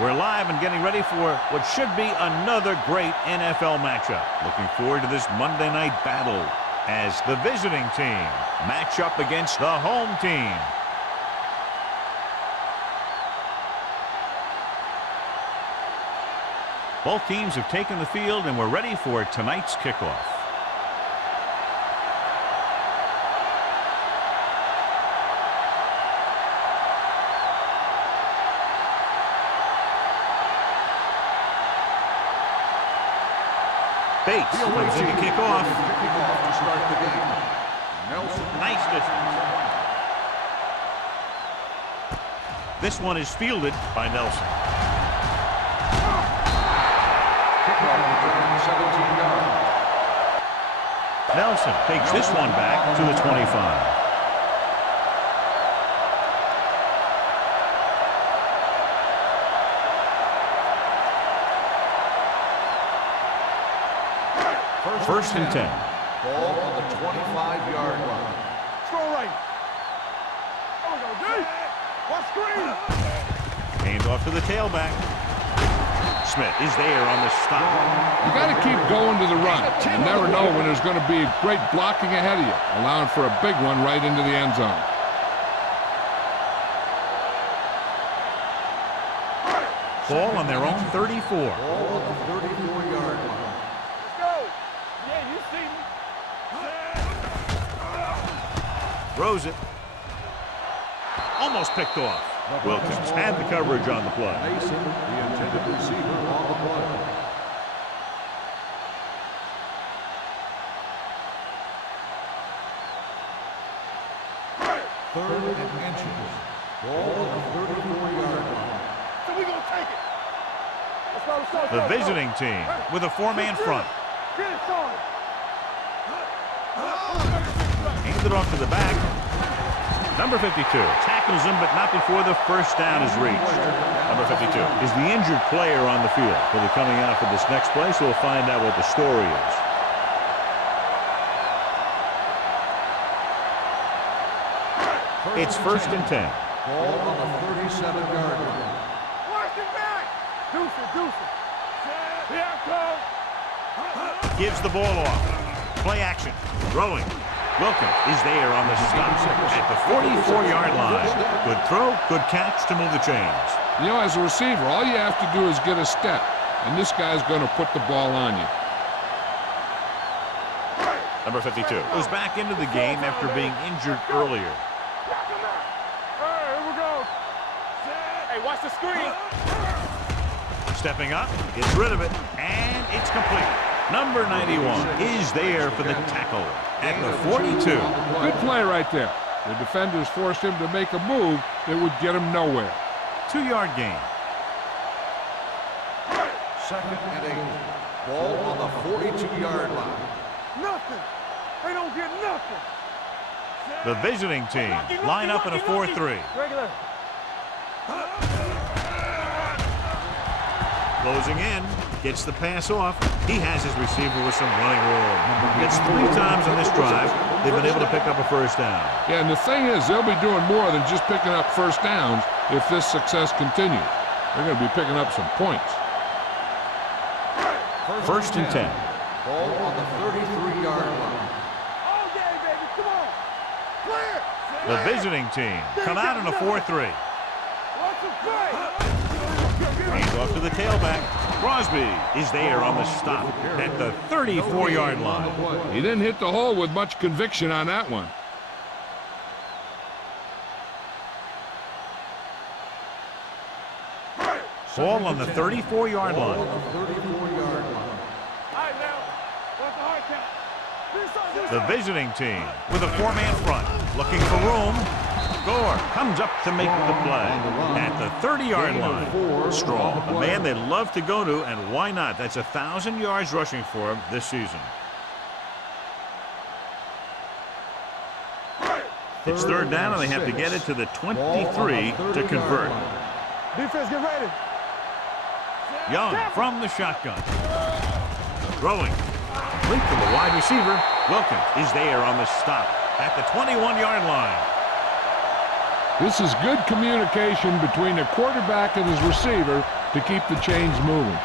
We're live and getting ready for what should be another great NFL matchup. Looking forward to this Monday night battle as the visiting team match up against the home team. Both teams have taken the field and we're ready for tonight's kickoff. Bates comes in to kick off. To start the game. Nice distance. This one is fielded by Nelson. Kickoff return 17 yards. Nelson takes this one back to the 25. First and 10. Ball on the 25-yard line. Throw right. There we go, D. What screen? Hand off to the tailback. Smith is there on the stop. You got to keep going to the run. You never know when there's going to be great blocking ahead of you, allowing for a big one right into the end zone. Ball on their own 34. Ball on the 34-yard line. Let's go. Yeah, you see me. Throws it. Almost picked off. Wilkins had the coverage on the play. Mason, the intended receiver on the play. Third and inches. Ball on the 34-yard line. So we gonna take it. Let's go, let's go, let's The go, visiting team with a four-man front. Get it, Sean. Handed off to the back. Number 52 tackles him, but not before the first down is reached. Number 52 is the injured player on the field. He'll be coming out for this next play, so we'll find out what the story is. It's first and 10. Ball on the 37-yard line. Watch it back. Deuce it, deuce it. Here I come. Gives the ball off. Play action. Throwing. Wilkins is there on the stop at the 44-yard line. Good throw, good catch to move the chains. You know, as a receiver, all you have to do is get a step, and this guy's going to put the ball on you. Number 52 was back into the game after being injured earlier. All right, here we go. Hey, watch the screen. Stepping up, gets rid of it, and it's complete. Number 91 is there for the tackle at the 42. Good play right there. The defenders forced him to make a move that would get him nowhere. 2-yard gain. Second and 8. Ball on the 42-yard line. Nothing. They don't get nothing. The visiting team line up in a 4-3. Regular. Closing in, gets the pass off. He has his receiver with some running room. It's 3 times on this drive they've been able to pick up a first down. Yeah, and the thing is, they'll be doing more than just picking up first downs if this success continues. They're going to be picking up some points. First and 10. Ball on the 33-yard line. All day, baby. Come on. Clear. The visiting team come out in a 4-3. Watch him play. Hands off to the tailback. Crosby is there on the stop at the 34-yard line. He didn't hit the hole with much conviction on that one. Ball on the 34-yard Ball line. on the 34-yard line. All right, now. What's the hard count? The visiting team with a 4-man front, looking for room. Gore comes up to make the play at the 30-yard line. Strong, a man they love to go to, and why not? That's 1,000 yards rushing for him this season. It's third down, and they have to get it to the 23 to convert. Defense, get ready. Young from the shotgun. Throwing. Complete to the wide receiver. Wilkins is there on the stop at the 21-yard line. This is good communication between the quarterback and his receiver, to keep the chains moving.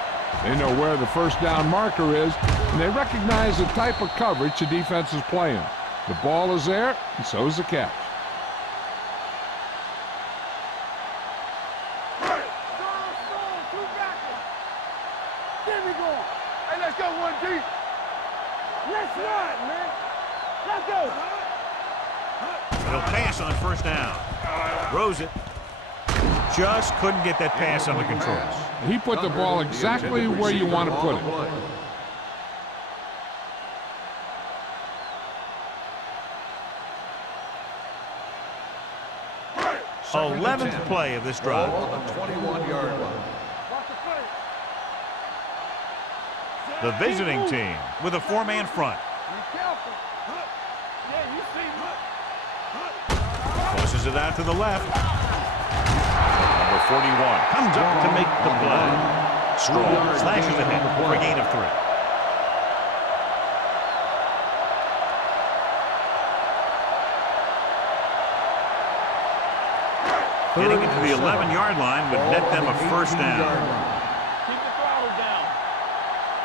They know where the first down marker is, and they recognize the type of coverage the defense is playing. The ball is there, and so is the catch. Hey, let's go, 1D. Let's run, man. Let's go. He'll pass on first down. Throws it. Just couldn't get that pass under control. He put the ball exactly where you want to put it. 11th play of this drive. On the 21-yard line. The visiting team with a four-man front. Be careful. Yeah, you see. Tosses it out to the left. Number 41 comes up to make the play. Strong slashes ahead for a gain of 3. Getting into the 11-yard line would net them a first down. Keep the throttle down.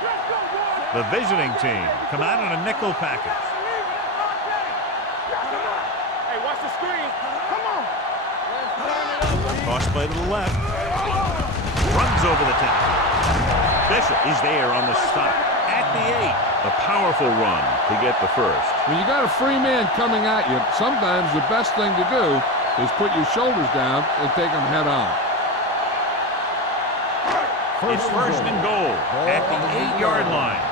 Let's go, boys. The visiting team come out in a nickel package. Hey, watch the screen. Come on. Let's turn it up. Toss play to the left. Runs over the tackle. Bishop is there on the stop at the 8. A powerful run to get the first. When you got a free man coming at you, sometimes the best thing to do is put your shoulders down and take them head on. It's first and goal at the 8-yard line.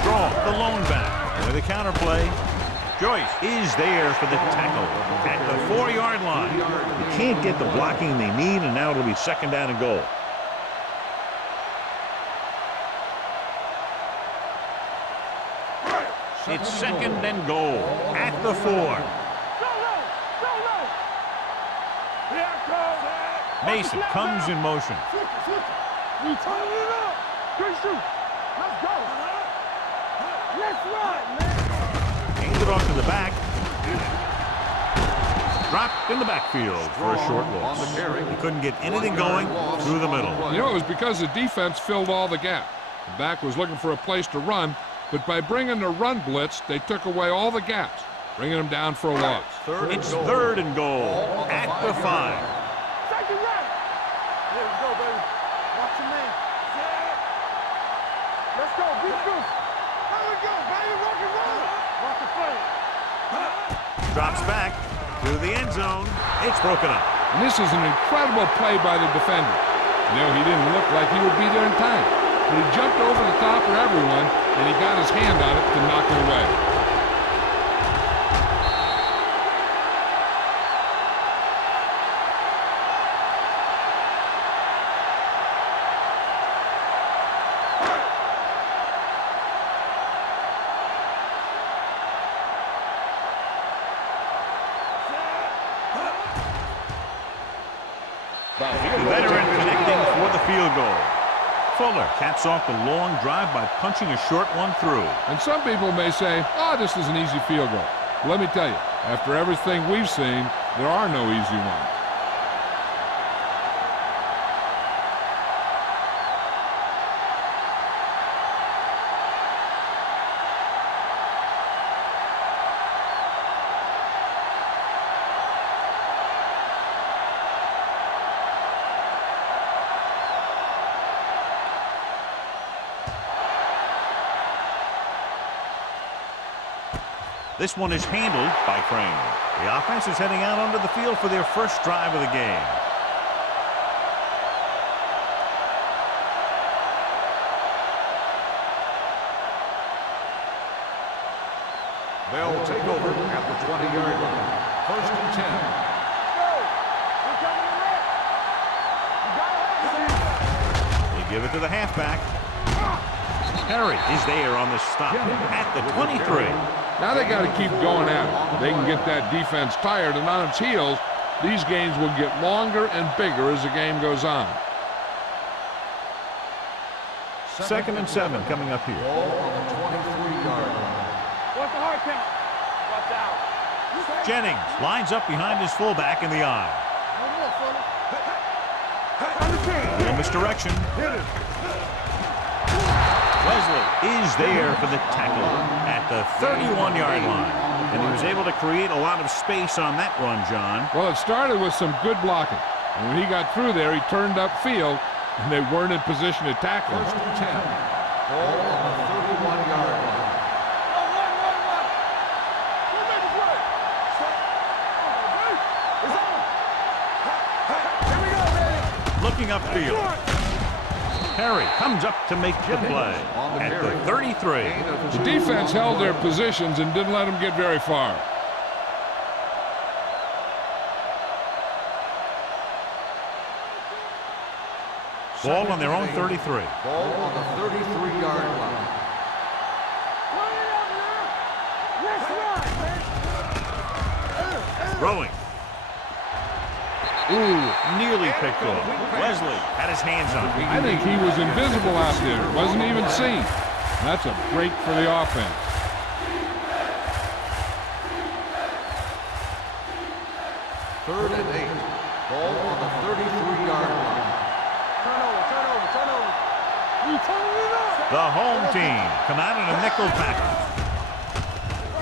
Strong, the lone back. With a counter play. Joyce is there for the tackle at the 4-yard line. They can't get the blocking they need, and now it'll be second down and goal. It's second and goal at the 4. Mason comes in motion. We turn it up. Good shoot. Let's go. Let's run, man. Hands it off to the back. Dropped in the backfield for a short loss. He couldn't get anything going through the middle. You know, it was because the defense filled all the gap. The back was looking for a place to run, but by bringing the run blitz, they took away all the gaps, bringing them down for a loss. It's third and goal at the 5. Take it right. Here we go, baby. Watch your man. Let's go. Be good. There we go, baby. Rock and roll. Watch the play. Drops back to the end zone. It's broken up. And this is an incredible play by the defender. You know, he didn't look like he would be there in time, but he jumped over the top of everyone, and he got his hand on it to knock it away. The veteran connecting for the field goal. Fuller caps off the long drive by punching a short one through. And some people may say, oh, this is an easy field goal. Let me tell you, after everything we've seen, there are no easy ones. This one is handled by Crane. The offense is heading out onto the field for their first drive of the game. They'll take over at the 20-yard line. First and 10. They give it to the halfback. Perry is there on the stop at the 23. Now they got to keep going at it. They can get that defense tired and on its heels. These games will get longer and bigger as the game goes on. Second and 7 coming up here. Ball on the 23-yard line. What's the hard count? Watch out. Jennings lines up behind his fullback in the eye. little misdirection. Wesley is there for the tackle at the 31-yard line. And he was able to create a lot of space on that run, John. Well, it started with some good blocking. And when he got through there, he turned upfield, and they weren't in position to tackle him. First and 10. Ball on the 31-yard line. Looking upfield. Perry comes up to make the play at the 33. The defense held their positions and didn't let them get very far. Ball on their own 33. Ball on the 33-yard line. Throwing. Ooh, nearly picked off. Wesley had his hands on it. I think he was invisible out there. Wasn't even seen. That's a break for the offense. Third and 8. Ball on the 33-yard line. The home team come out in a nickel package.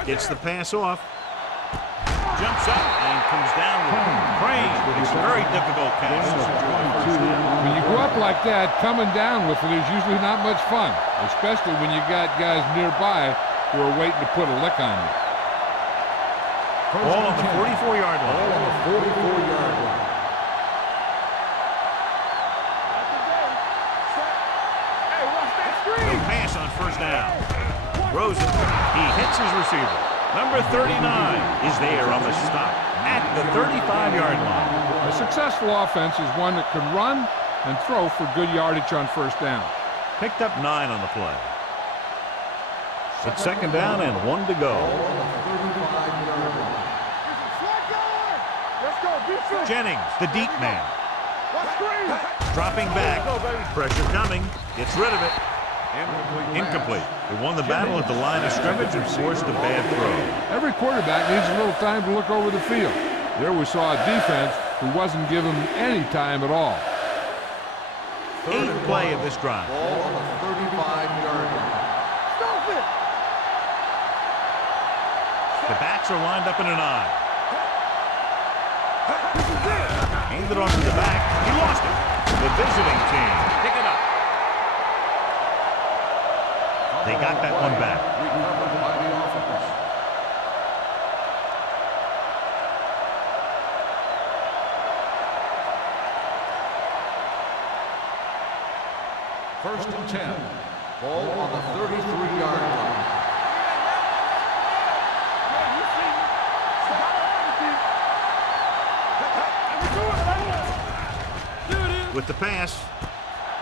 Gets the pass off. Jumps up and comes down with Crane. It's a very difficult pass. When you go up like that, coming down with it is usually not much fun, especially when you got guys nearby who are waiting to put a lick on you. Ball on the 44-yard line. Ball on the 44-yard line. No pass on first down. Rosen, he hits his receiver. Number 39 is there on the stop at the 35-yard line. A successful offense is one that can run and throw for good yardage on first down. Picked up 9 on the play. It's second down and 1 to go. Jennings, the deep man. Dropping back. Pressure coming. Gets rid of it. Incomplete. They won the battle at the line of scrimmage and forced a bad throw. Every quarterback needs a little time to look over the field. There we saw a defense who wasn't given any time at all. 8th play of this drive. Ball on the 35-yard line. The backs are lined up in an eye. Handed off to the back. He lost it. The visiting team pick it up. They got that one back. Recovered by the offense. First and 10. Ball on the 33-yard line. With the pass,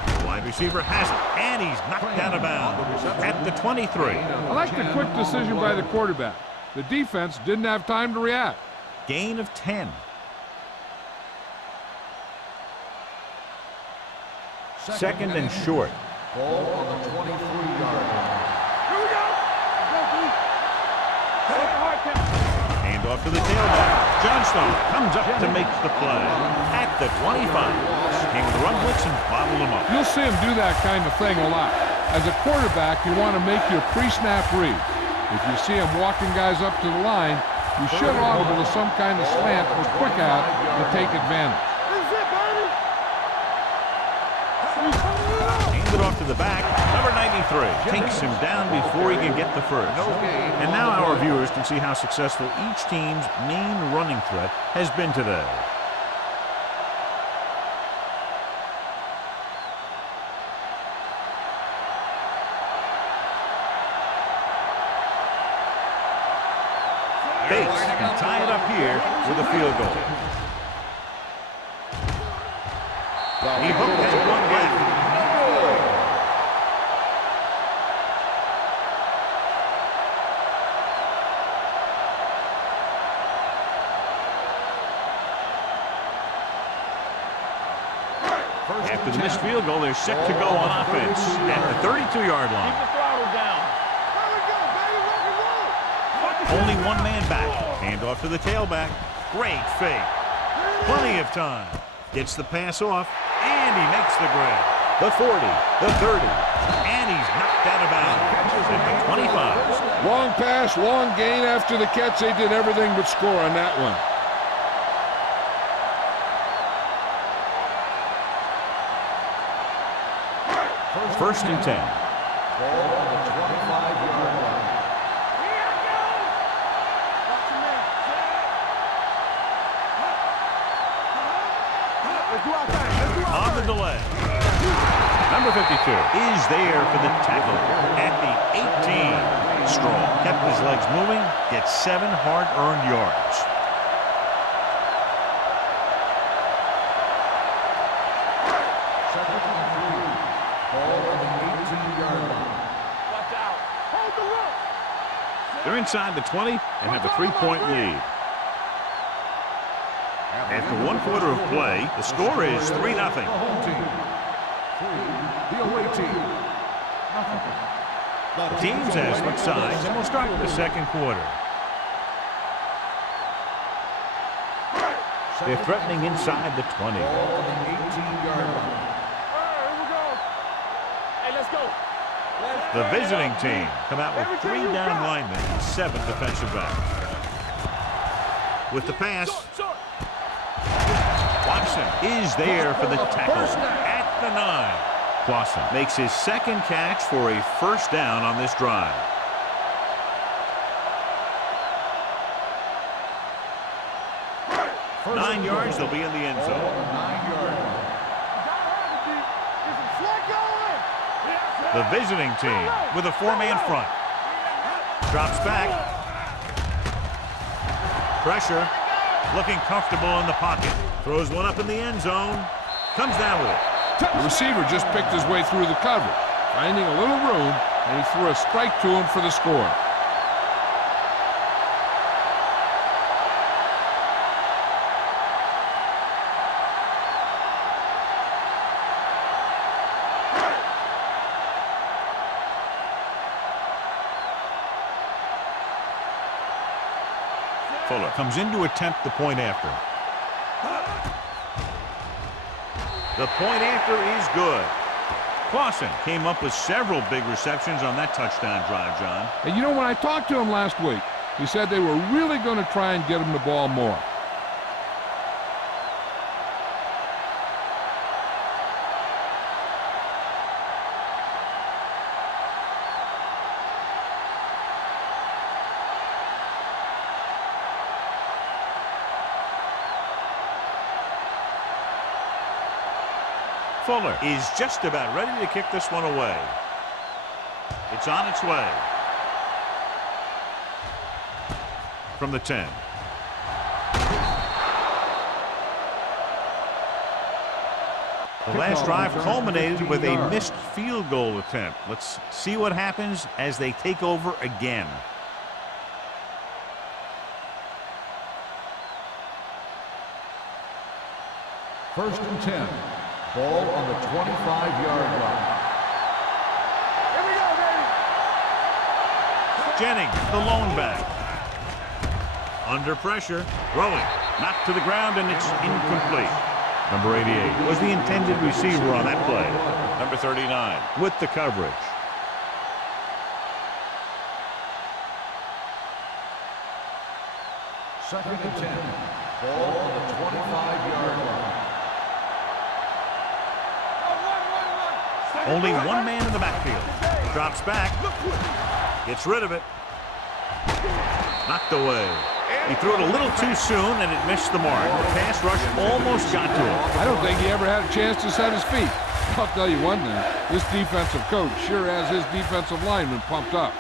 the wide receiver has it, and he's knocked out of bounds at the 23. I like the quick decision by the quarterback. The defense didn't have time to react. Gain of 10. Second and short. Ball on the 23-yard line. Hand off to the tailback. Johnstone comes up to make the play at the 25. Came with the run blitz and bottled him up. You'll see him do that kind of thing a lot. As a quarterback, you want to make your pre-snap read. If you see him walking guys up to the line, you should audible to some kind of slant or quick out to take advantage. Handed off to the back. Number 93 takes him down before he can get the first. And now our viewers can see how successful each team's main running threat has been today. Bates can tie it up here with a field goal. He hooked that one back. After the missed field goal, they're set to go on offense at the 32-yard line. Keep the throttle down. Only one man back. Hand off to the tailback. Great fake. Plenty of time. Gets the pass off, and he makes the grab. The 40, the 30, and he's knocked out of bounds at the 25. Long pass, long gain after the catch. They did everything but score on that one. First and 10. Ball on the 25-yard line. On the delay. Number 52 is there for the tackle at the 18. Strong kept his legs moving, gets 7 hard-earned yards. Second and 3. Ball on the 18-yard line. Watch out. Hold the rope. They're inside the 20 and have a 3-point lead. After 1 quarter of play, the score is 3-0. The home team. 3, the away team. The teams have switched sides, and we'll start with the second quarter. They're threatening inside the 20. Ball on the 18-yard line. Here we go. Hey, let's go. The visiting team come out with 3 down linemen and 7 defensive backs. With the pass, Watson is there for the tackle at the 9. Clausen makes his second catch for a first down on this drive. First 9 yards, they'll be in the end Ball zone. on the 9-yard line. The visiting team with a 4-man front. Drops back. Pressure. Looking comfortable in the pocket. Throws one up in the end zone. Comes down with it. The receiver just picked his way through the coverage, finding a little room, and he threw a strike to him for the score. Fuller comes in to attempt the point after. The point after is good. Clausen came up with several big receptions on that touchdown drive, John. And you know, when I talked to him last week, he said they were really going to try and get him the ball more. Fuller is just about ready to kick this one away. It's on its way. From the 10. The last drive culminated with a missed field goal attempt. Let's see what happens as they take over again. First and 10. Ball on the 25-yard line. Here we go, baby. Jennings, the lone back. Under pressure, throwing, knocked to the ground, and it's incomplete. Number 88 was the intended receiver on that play. Number 39 with the coverage. Second and 10. Ball on the 25-yard line. Only one man in the backfield. Drops back. Gets rid of it. Knocked away. He threw it a little too soon, and it missed the mark. The pass rush almost got to him. I don't think he ever had a chance to set his feet. I'll tell you one thing, this defensive coach sure has his defensive lineman pumped up.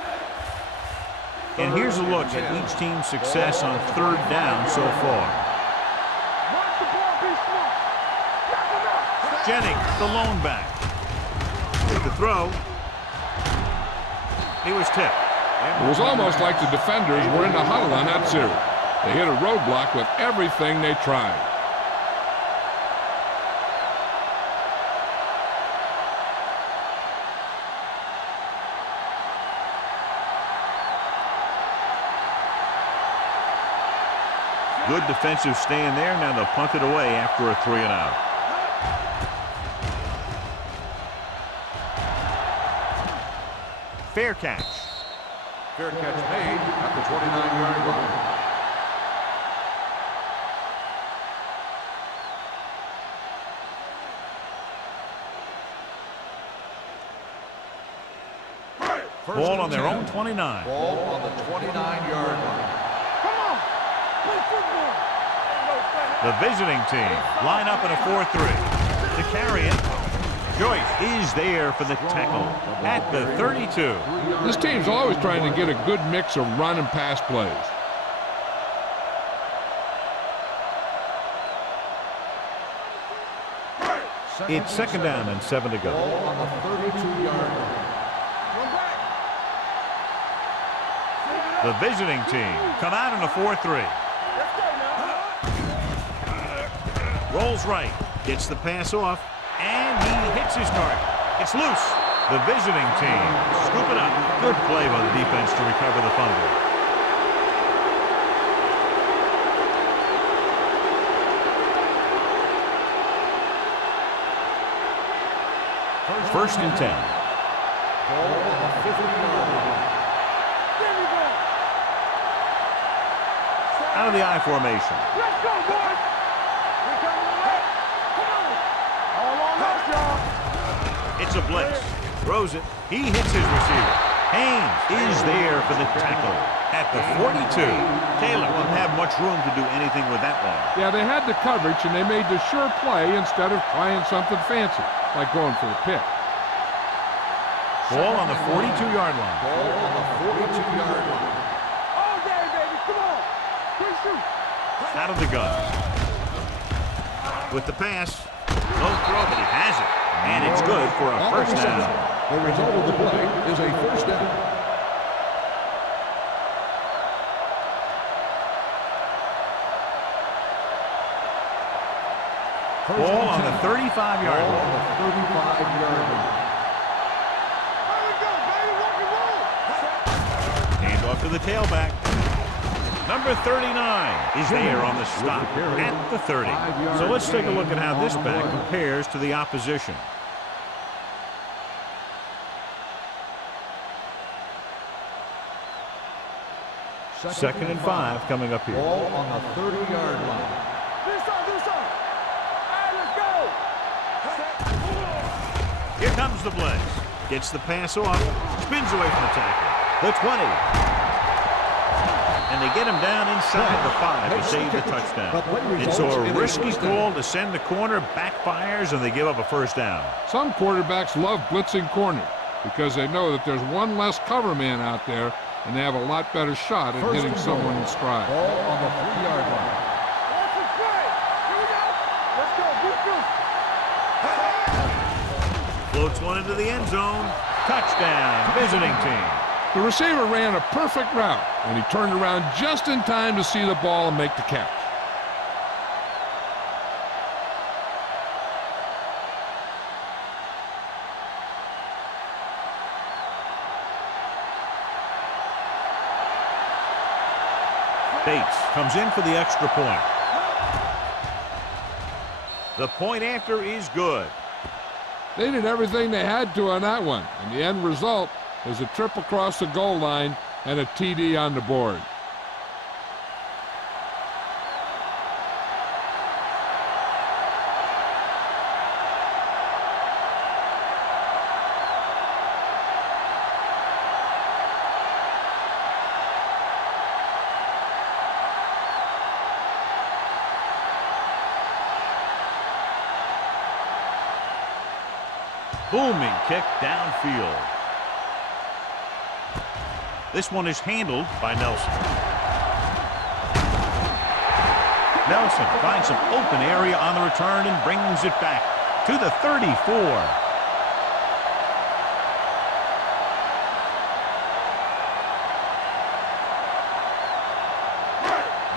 And here's a look at each team's success on third down so far. Jennings, the lone back. With the throw. He was tipped. It was almost like the defenders were in the huddle on that series. They hit a roadblock with everything they tried. Good defensive stand there. Now they'll punt it away after a 3-and-out. Fair catch. Fair catch made at the 29-yard line. Ball on their own 29. Ball on the 29-yard line. Come on. Play football. The visiting team line up in a 4-3. To carry it, Joyce is there for the tackle at the 32. This team's always trying to get a good mix of run and pass plays. It's second down and 7 to go. Ball on the 32-yard line. The visiting team come out in a 4-3. Rolls right, gets the pass off, and he hits his target. It's loose. The visiting team scoop it up. Good play by the defense to recover the fumble. First and 10. Ball on the 50-yard line. Out of the I formation. Let's go, boys. We coming to the left. Come on. All on us, y'all. It's a blitz. Throws it. He hits his receiver. Haynes is there for the tackle at the 42. Taylor didn't have much room to do anything with that one. Yeah, they had the coverage, and they made the sure play instead of trying something fancy, like going for the pick. Ball on the 42-yard line. Ball on the 42-yard line. All day, baby. Come on. Quick shoot. Out of the gun. With the pass. No throw, but he has it. And it's good for a first down. The result of the play is a first down. Ball on the 35-yard Ball line. on the 35-yard line. There we go, baby. Rock and roll. Hand off to the tailback. Number 39 is there on the stop at the 30. So let's take a look at how this back compares to the opposition. Second and 5 coming up here. Ball on the 30-yard line. Do something. All right, let's go. Here comes the blitz. Gets the pass off. Spins away from the tackle. The 20. And they get him down inside the 5 to save the touchdown. And so a risky call to send the corner backfires, and they give up a first down. Some quarterbacks love blitzing corners because they know that there's one less cover man out there, and they have a lot better shot at hitting someone in stride. Ball on the 3-yard line. That's a play. Here we go. Let's go. Beat Floats one into the end zone. Touchdown, visiting team. The receiver ran a perfect route, and he turned around just in time to see the ball and make the catch. Bates comes in for the extra point. The point after is good. They did everything they had to on that one, and the end result was a trip across the goal line and a TD on the board. Booming kick downfield. This one is handled by Nelson. Nelson finds some open area on the return and brings it back to the 34.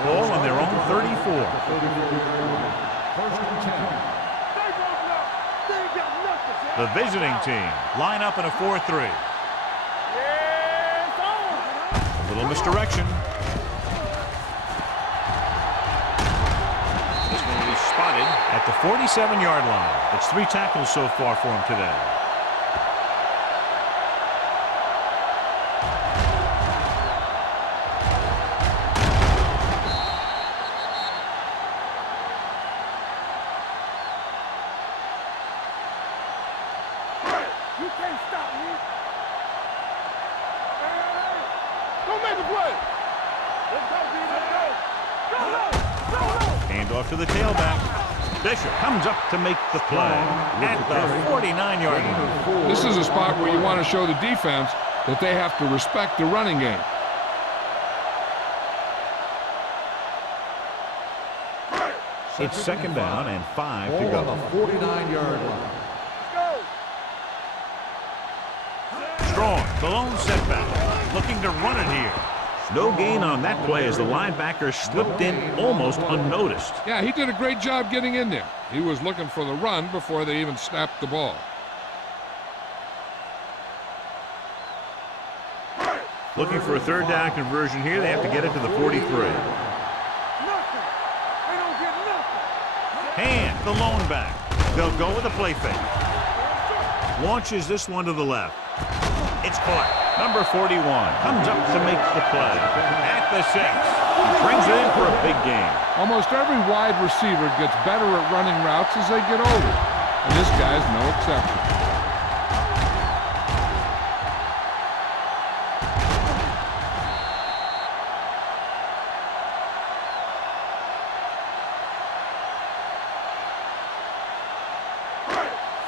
Ball on their own 34. First and 10. The visiting team line up in a 4-3. A little misdirection. This one will be spotted at the 47-yard line. It's 3 tackles so far for him today. gonna make a play. Let's go, D. Let's go. Go, go, go. Hand off to the tailback. Bishop comes up to make the play at the 49-yard line. This is a spot where you want to show the defense that they have to respect the running game. It's second down and 5 to Ball go. on the 49-yard line. Strong, the lone setback, looking to run it here. No gain on that play as the linebacker slipped in almost unnoticed. Yeah, he did a great job getting in there. He was looking for the run before they even snapped the ball. Looking for a third down conversion here. They have to get it to the 43. Hand, the lone back. They'll go with a play fake. Launches this one to the left. It's caught. Number 41 comes up to make the play at the 6. He brings it in for a big game. Almost every wide receiver gets better at running routes as they get older, and this guy's no exception.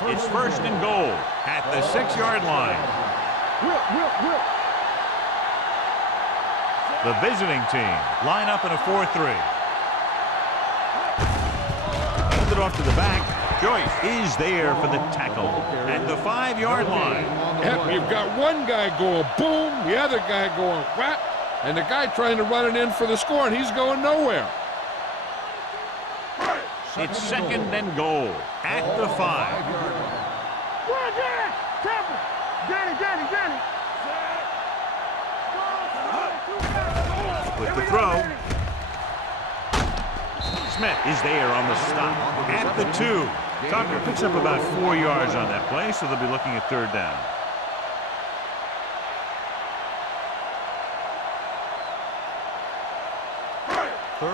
It's first and goal at the 6-yard line. The visiting team line up in a 4-3. Hand it off to the back. Joyce is there for the tackle at the 5-yard line. Yep, you've got one guy going boom, the other guy going whap, and the guy trying to run it in for the score, and he's going nowhere. It's second and goal at the 5. Danny. With the throw. Smith is there on the stop at the 2. Tucker picks up about 4 yards on that play, so they'll be looking at third down.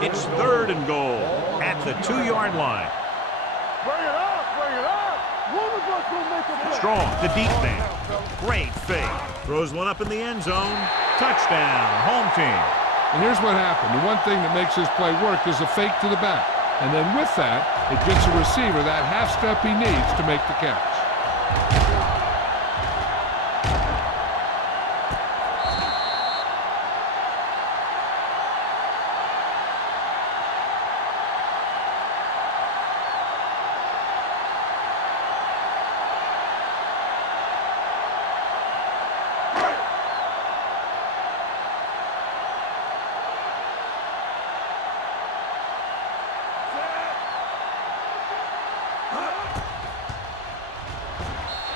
It's third and goal at the 2-yard line. Bring it up. One of us will make a play. Strong, the deep man. Great fake. Throws one up in the end zone. Touchdown, home team. And here's what happened. The one thing that makes this play work is a fake to the back. And then with that, it gets a receiver that half step he needs to make the catch.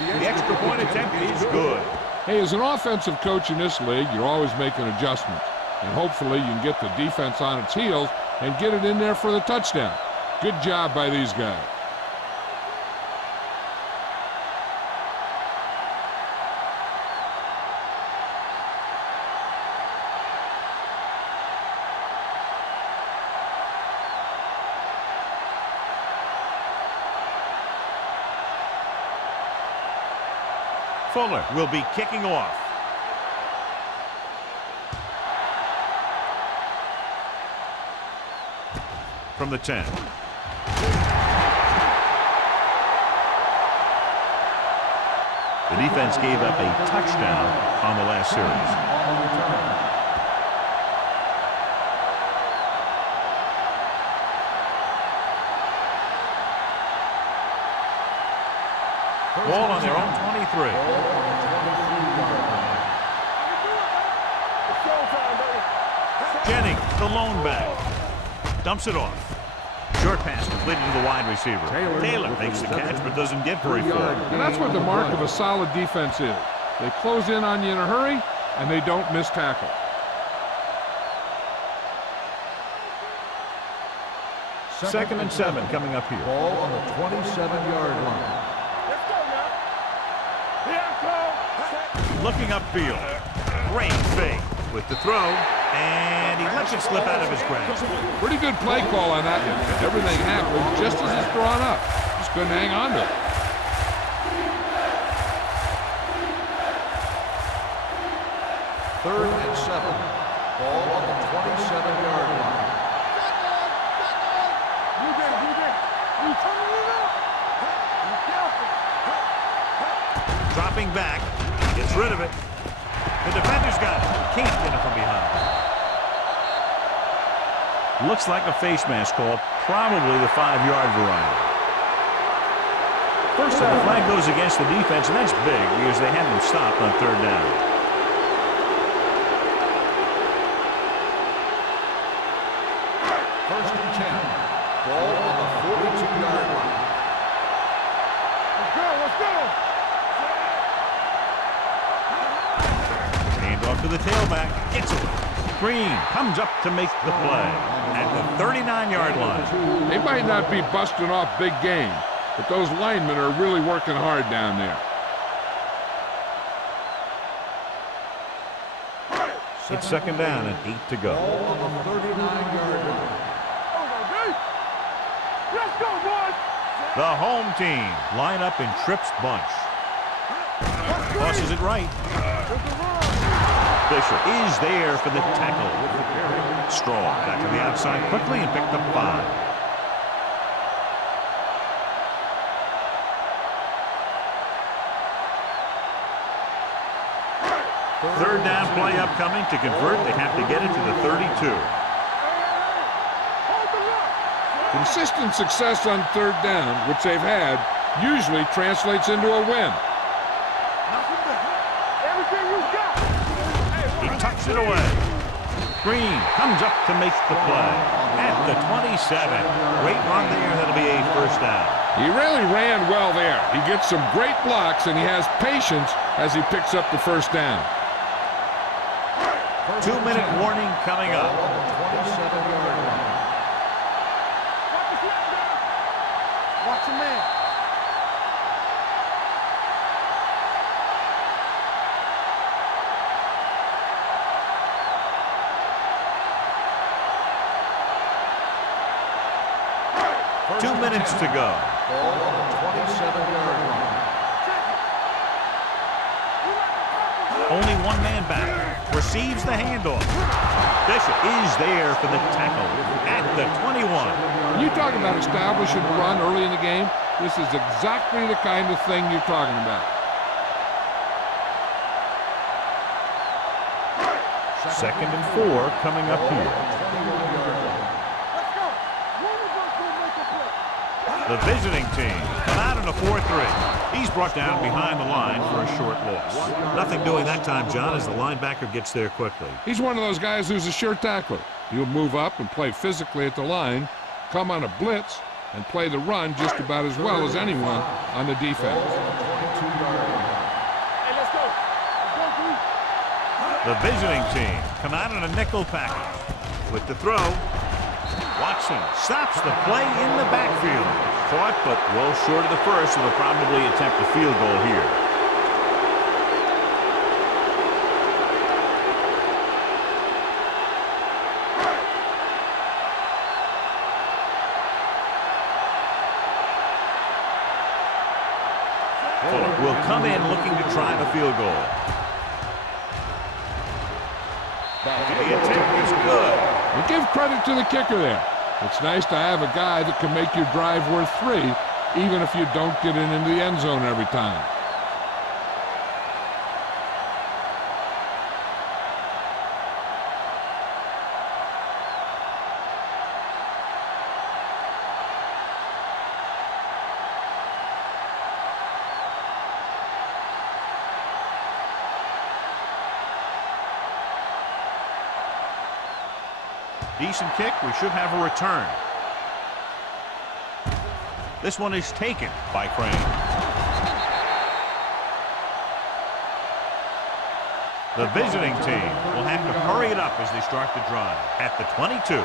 The extra point attempt is good. Hey, as an offensive coach in this league, you're always making adjustments. And hopefully you can get the defense on its heels and get it in there for the touchdown. Good job by these guys. Fuller will be kicking off. From the 10. The defense gave up a touchdown on the last series. Ball on their own 23. Jennings, the lone back. Dumps it off. Short pass completed to the wide receiver. Taylor makes the catch but doesn't get very far. And that's what the mark of a solid defense is. They close in on you in a hurry, and they don't miss tackle. Second and 7 coming up here. Ball on the 27-yard line. Looking upfield. Great fake with the throw, and he lets it slip out of his grasp. Pretty good play call on that one. Everything happened just as it's drawn up. Just couldn't hang on to it. 3rd and 7. Ball on the 27-yard line. Dropping back. Gets rid of it. The defender's got it. Can't get it from behind. Looks like a face mask call. Probably the 5-yard variety. First, the flag goes against the defense, and that's big because they had him stopped on 3rd down. First and 10. Ball on the 42-yard line. Let's go, let's go. Hand off to the tailback. Gets it. Green comes up to make the play at the 39-yard line. They might not be busting off big game, but those linemen are really working hard down there. It's 2nd down and 8 to go. Ball on the 39-yard line. Let's go, boys. The home team line up in Tripp's bunch. Tosses it right. Fisher is there for the tackle. Strong back to the outside quickly and picked up 5. Third down play upcoming. To convert, they have to get it to the 32. Consistent success on 3rd down, which they've had, usually translates into a win. Everything you got. He tucks it away. Green comes up to make the play at the 27. Great run there. That'll be a 1st down. He really ran well there. He gets some great blocks, and he has patience as he picks up the 1st down. 2-minute warning coming up. Ball on the 27-yard line. Watch your man. First 2 and minutes 10. to go. Ball on the 27-yard line. Only one man back. Receives the handoff. Bishop is there for the tackle at the 21. When you talk about establishing a run early in the game, this is exactly the kind of thing you're talking about. 2nd and 4 coming up here. Let's go. One of us will make a play. The visiting team come out in a 4-3. He's brought down behind the line for a short loss. Nothing doing that time, John, as the linebacker gets there quickly. He's one of those guys who's a sure tackler. He'll move up and play physically at the line, come on a blitz, and play the run just about as well as anyone on the defense. Hey, let's go. Let's go, Green. The visiting team come out in a nickel package. With the throw, Watson stops the play in the backfield. Caught, but well short of the first, so they'll probably attempt a field goal here. Fuller will come in looking to try the field goal. The attempt is good. And give credit to the kicker there. It's nice to have a guy that can make your drive worth 3, even if you don't get it into the end zone every time. Decent kick. We should have a return. This one is taken by Crane. The visiting team will have to hurry it up as they start the drive at the 22.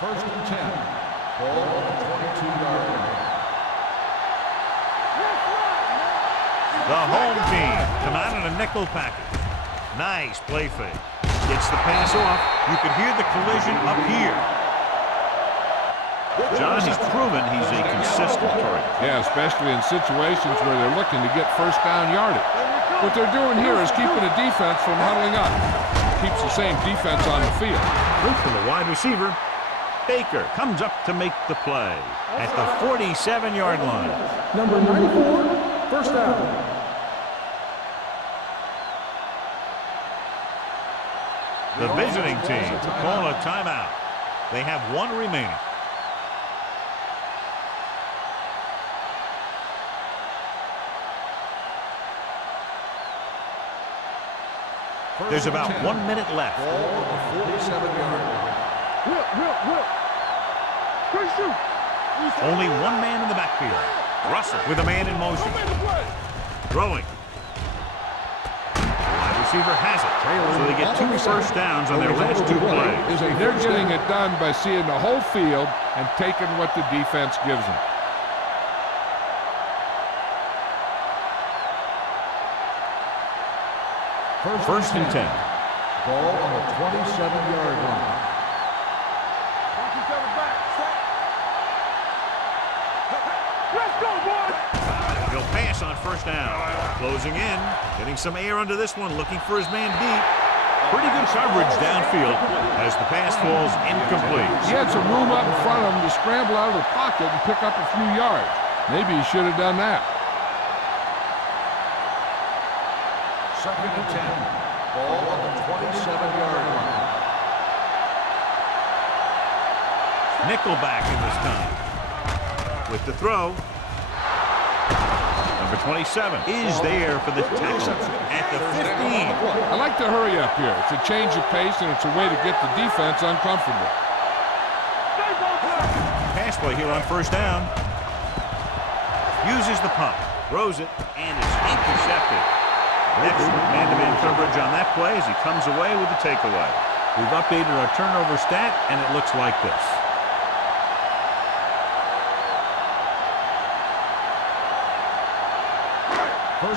First and 10. Ball on the 22-yard line. The home team come out in a nickel package. Nice play fake. Gets the pass off. You can hear the collision up here. John, he's proven he's a consistent target. Yeah, especially in situations where they're looking to get first down yardage. What they're doing here is keeping the defense from huddling up. Keeps the same defense on the field. From the wide receiver, Baker comes up to make the play at the 47-yard line. Number 94, first down. The visiting team call a timeout. They have one remaining. There's about 1 minute left. Ball on the 47-yard line. Only one man in the backfield. Russell with a man in motion. Throwing. The wide receiver has it. So they get 2 first downs on their last 2 plays. They're getting it done by seeing the whole field and taking what the defense gives them. First and 10. Ball on the 27-yard line. Let's go, boys! He'll pass on first down. Closing in. Getting some air under this one. Looking for his man deep. Pretty good coverage downfield as the pass falls incomplete. He had some room up in front of him to scramble out of the pocket and pick up a few yards. Maybe he should have done that. Second and 10. Ball on the 27-yard line. Nickelback in this time. With the throw. Number 27 is there for the tackle at the 15. I like to hurry up here. It's a change of pace, and it's a way to get the defense uncomfortable. Pass play here on first down. Uses the pump. Throws it, and it's intercepted. Excellent man-to-man coverage on that play as he comes away with the takeaway. We've updated our turnover stat, and it looks like this.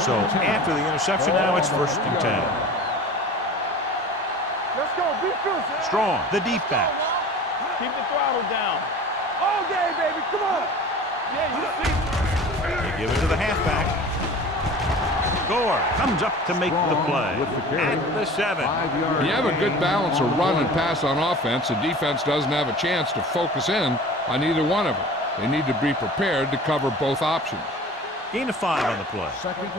So after the interception now, it's first and 10. Let's go, be fierce. Strong, the deep back. Keep the throttle down. All day, baby, come on. Yeah, you see. They give it to the halfback. Gore comes up to make the play at the 7. You have a good balance of run and pass on offense. The defense doesn't have a chance to focus in on either one of them. They need to be prepared to cover both options. Gain of 5 on the play.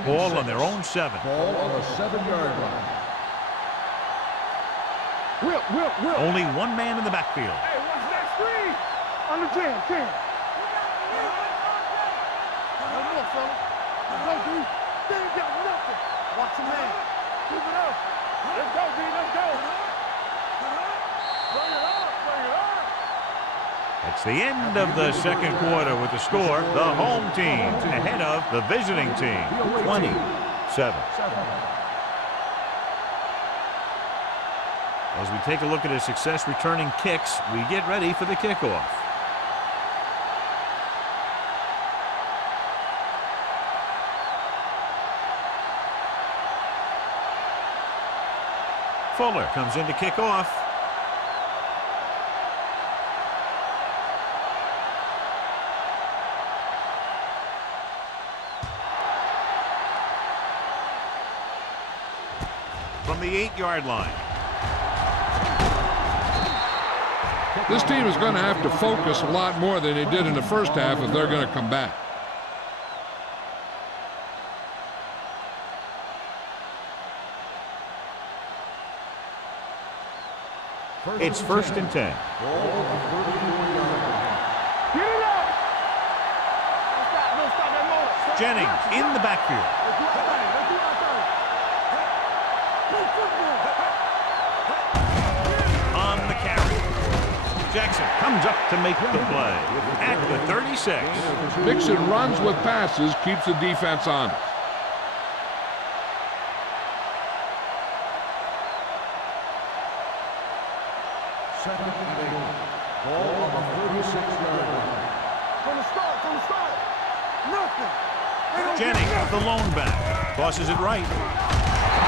Ball on their own 7. Ball on the 7-yard line. Whip. Only one man in the backfield. Hey, watch that screen. Under 10. No more, fella. Let's go, dude. They ain't got nothing. Watch your man. Keep it up. Let's go, dude. Let's go. Bring it up. It's the end of the second quarter with the score. The home team ahead of the visiting team, 27. As we take a look at his success returning kicks, we get ready for the kickoff. Fuller comes in to kick off. From the 8-yard line. This team is going to have to focus a lot more than they did in the first half if they're going to come back. It's first and 10. Ball on the 34-yard line. Get it up. Don't stop that motor. Jennings in the backfield. Let's do our thing. Play football. On the carry. Jackson comes up to make the play at the 36. Mixing runs with passes keeps the defense honest. Second and 8. Ball on the 36-yard line. From the start. Nothing. Jennings, the lone back, tosses it right.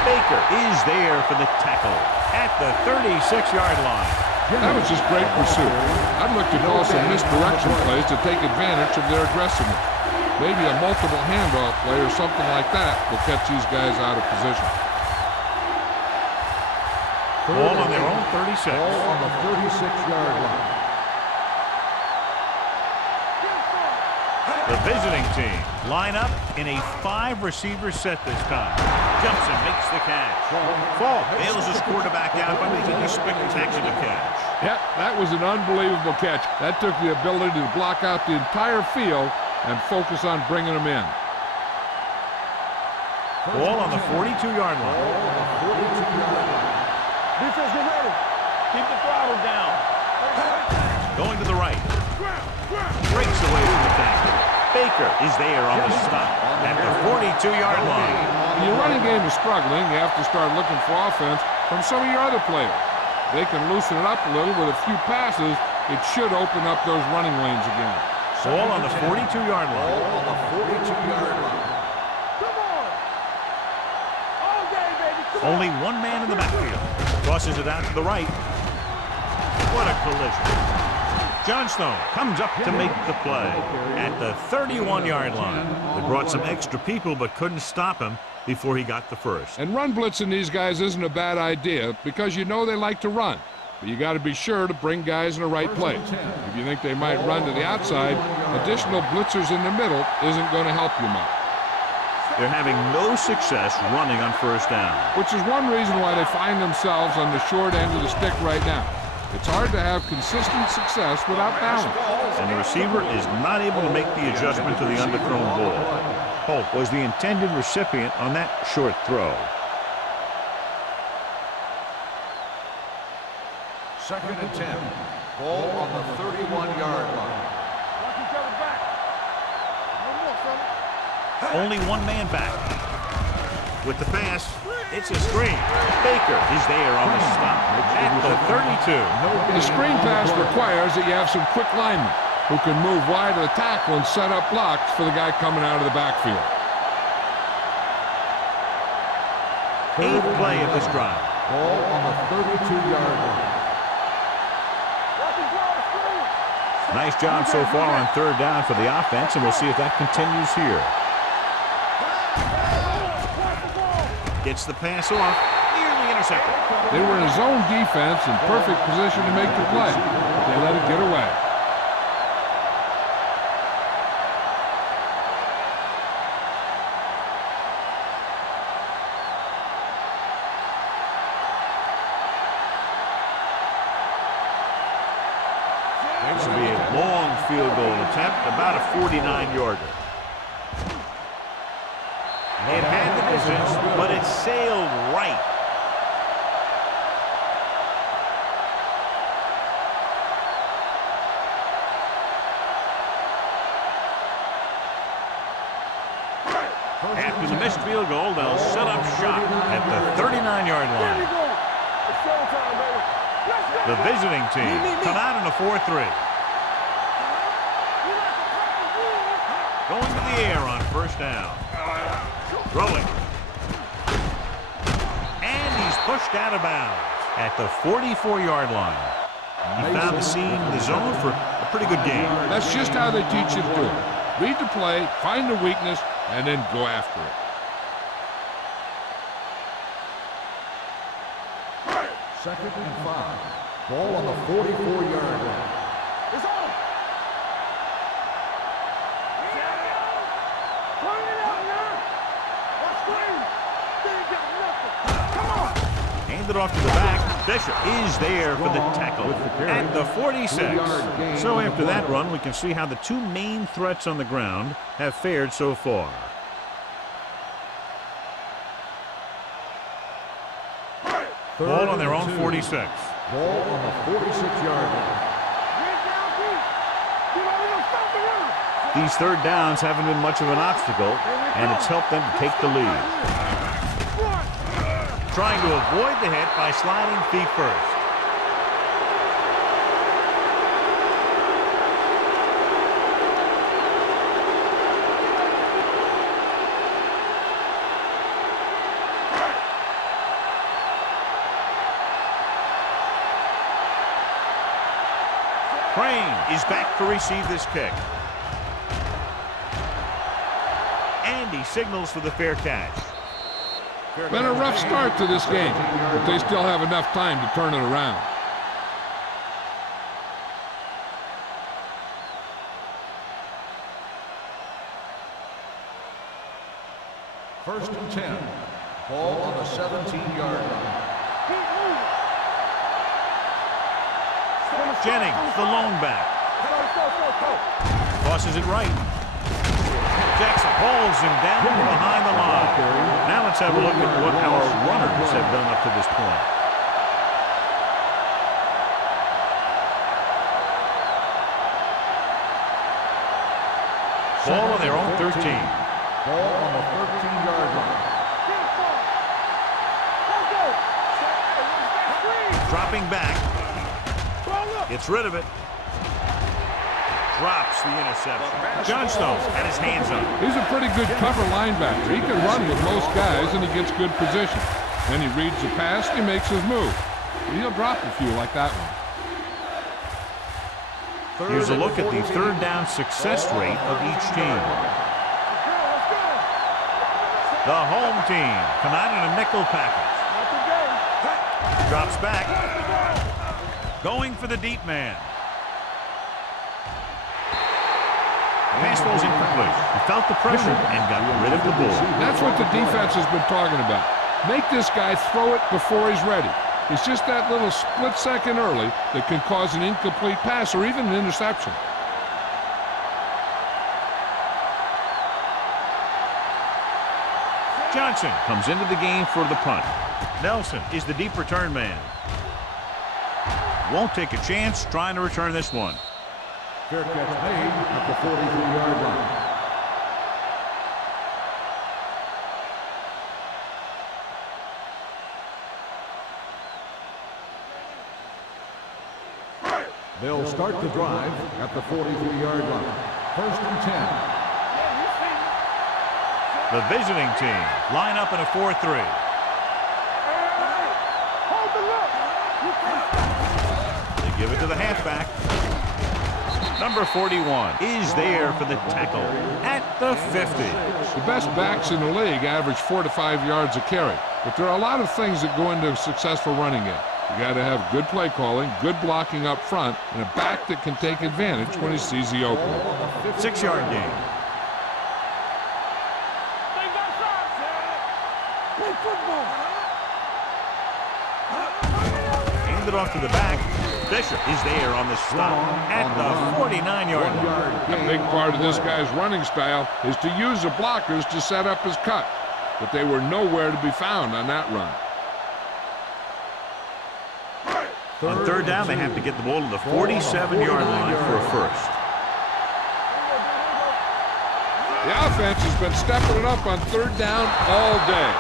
Baker is there for the tackle at the 36-yard line. That was just great pursuit. I'd look to call some misdirection plays to take advantage of their aggressiveness. Maybe a multiple handoff play or something like that will catch these guys out of position. Ball on their own 36. Ball on the 36-yard line. The visiting team line up in a 5-receiver set this time. Jumps and makes the catch. Fall bails his quarterback out by making a spectacular catch. Yep, that was an unbelievable catch. That took the ability to block out the entire field and focus on bringing them in. Ball on the 42-yard line. Defense, get ready. Keep the throttle down. Going to the right. Breaks away from the tackle. Baker is there on the stop at the 42-yard line. When your running game is struggling, you have to start looking for offense from some of your other players. They can loosen it up a little with a few passes. It should open up those running lanes again. Ball on the 42-yard line. Ball on the 42-yard line. Come on. All day, baby. Come Only one man in the backfield. Crosses it out to the right. What a collision. Johnstone comes up to make the play at the 31-yard line. They brought some extra people but couldn't stop him before he got the first. And run blitzing these guys isn't a bad idea because you know they like to run. But you got to be sure to bring guys in the right place. If you think they might run to the outside, additional blitzers in the middle isn't going to help you much. They're having no success running on first down. Which is one reason why they find themselves on the short end of the stick right now. It's hard to have consistent success without balance. And the receiver is not able to make the adjustment to the underthrown ball. Hope was the intended recipient on that short throw. Second and 10. Ball on the 31-yard line. Watch each other back. One more, fella. Only one man back. With the pass, it's a screen. Baker is there on the stop at the 32. The screen pass requires that you have some quick linemen who can move wide of the tackle and set up blocks for the guy coming out of the backfield. 8th play of this drive. Ball on the 32-yard line. Watch him draw the screen. Nice job so far on third down for the offense, and we'll see if that continues here. Gets the pass off, nearly intercepted. They were in a zone defense in perfect position to make the play, but they let it get away. This will be a long field goal attempt, about a 49-yarder. It had the distance, but it sailed right. After the missed field goal, they'll set up shop at the 39-yard Here we line. go. It's showtime, baby. Let's go. The visiting team come out in a 4-3. Going to the air on first down. Throwing. And he's pushed out of bounds at the 44-yard line. He found the seam in the zone for a pretty good game. That's just how they teach you to do it. Read the play, find the weakness, and then go after it. Second and 5. Ball on the 44-yard line. It's on. Turn it out now. Watch screen. They ain't got nothing. Come on. Handed off to the back. Bishop is there for the tackle at the 46. So after that run, we can see how the two main threats on the ground have fared so far. Ball on their own 46. Ball on the 46-yard line. Get down deep. Get over there. Stop the run. These third downs haven't been much of an obstacle, and it's helped them to take the lead. Trying to avoid the hit by sliding feet first. is back to receive this kick. And he signals for the fair catch. Been a rough start to this game, but they still have enough time to turn it around. First and 10. Ball on the 17-yard line. Jennings, the lone back. Tosses it right. Jackson hauls him down behind the line. Now let's have a look at what our runners have done up to this point. Ball on their own 13. Ball on the 13-yard line. Dropping back. Gets rid of it. Drops the interception. Johnstone had his hands on it. He's a pretty good cover linebacker. He can run with most guys, and he gets good position. Then he reads the pass, and he makes his move. He'll drop a few like that one. Here's a look at the third down success rate of each team. The home team come out in a nickel package. Drops back. Going for the deep man. Pass goes incomplete. He felt the pressure and got rid of the ball. That's what the defense has been talking about. Make this guy throw it before he's ready. It's just that little split second early that can cause an incomplete pass or even an interception. Johnson comes into the game for the punt. Nelson is the deep return man. Won't take a chance trying to return this one. Fair catch made at the 43-yard line. They'll start the drive at the 43-yard line. First and 10. The visiting team line up in a 4-3. They give it to the halfback. Number 41 is there for the tackle at the 50. The best backs in the league average 4 to 5 yards a carry, but there are a lot of things that go into a successful running game. You got to have good play calling, good blocking up front, and a back that can take advantage when he sees the opening. 6-yard gain. Hand it off to the back. Bishop is there on the stop at the 49-yard line. A big part of this guy's running style is to use the blockers to set up his cut, but they were nowhere to be found on that run. On third down, they have to get the ball to the 47-yard line for a first. The offense has been stepping it up on third down all day.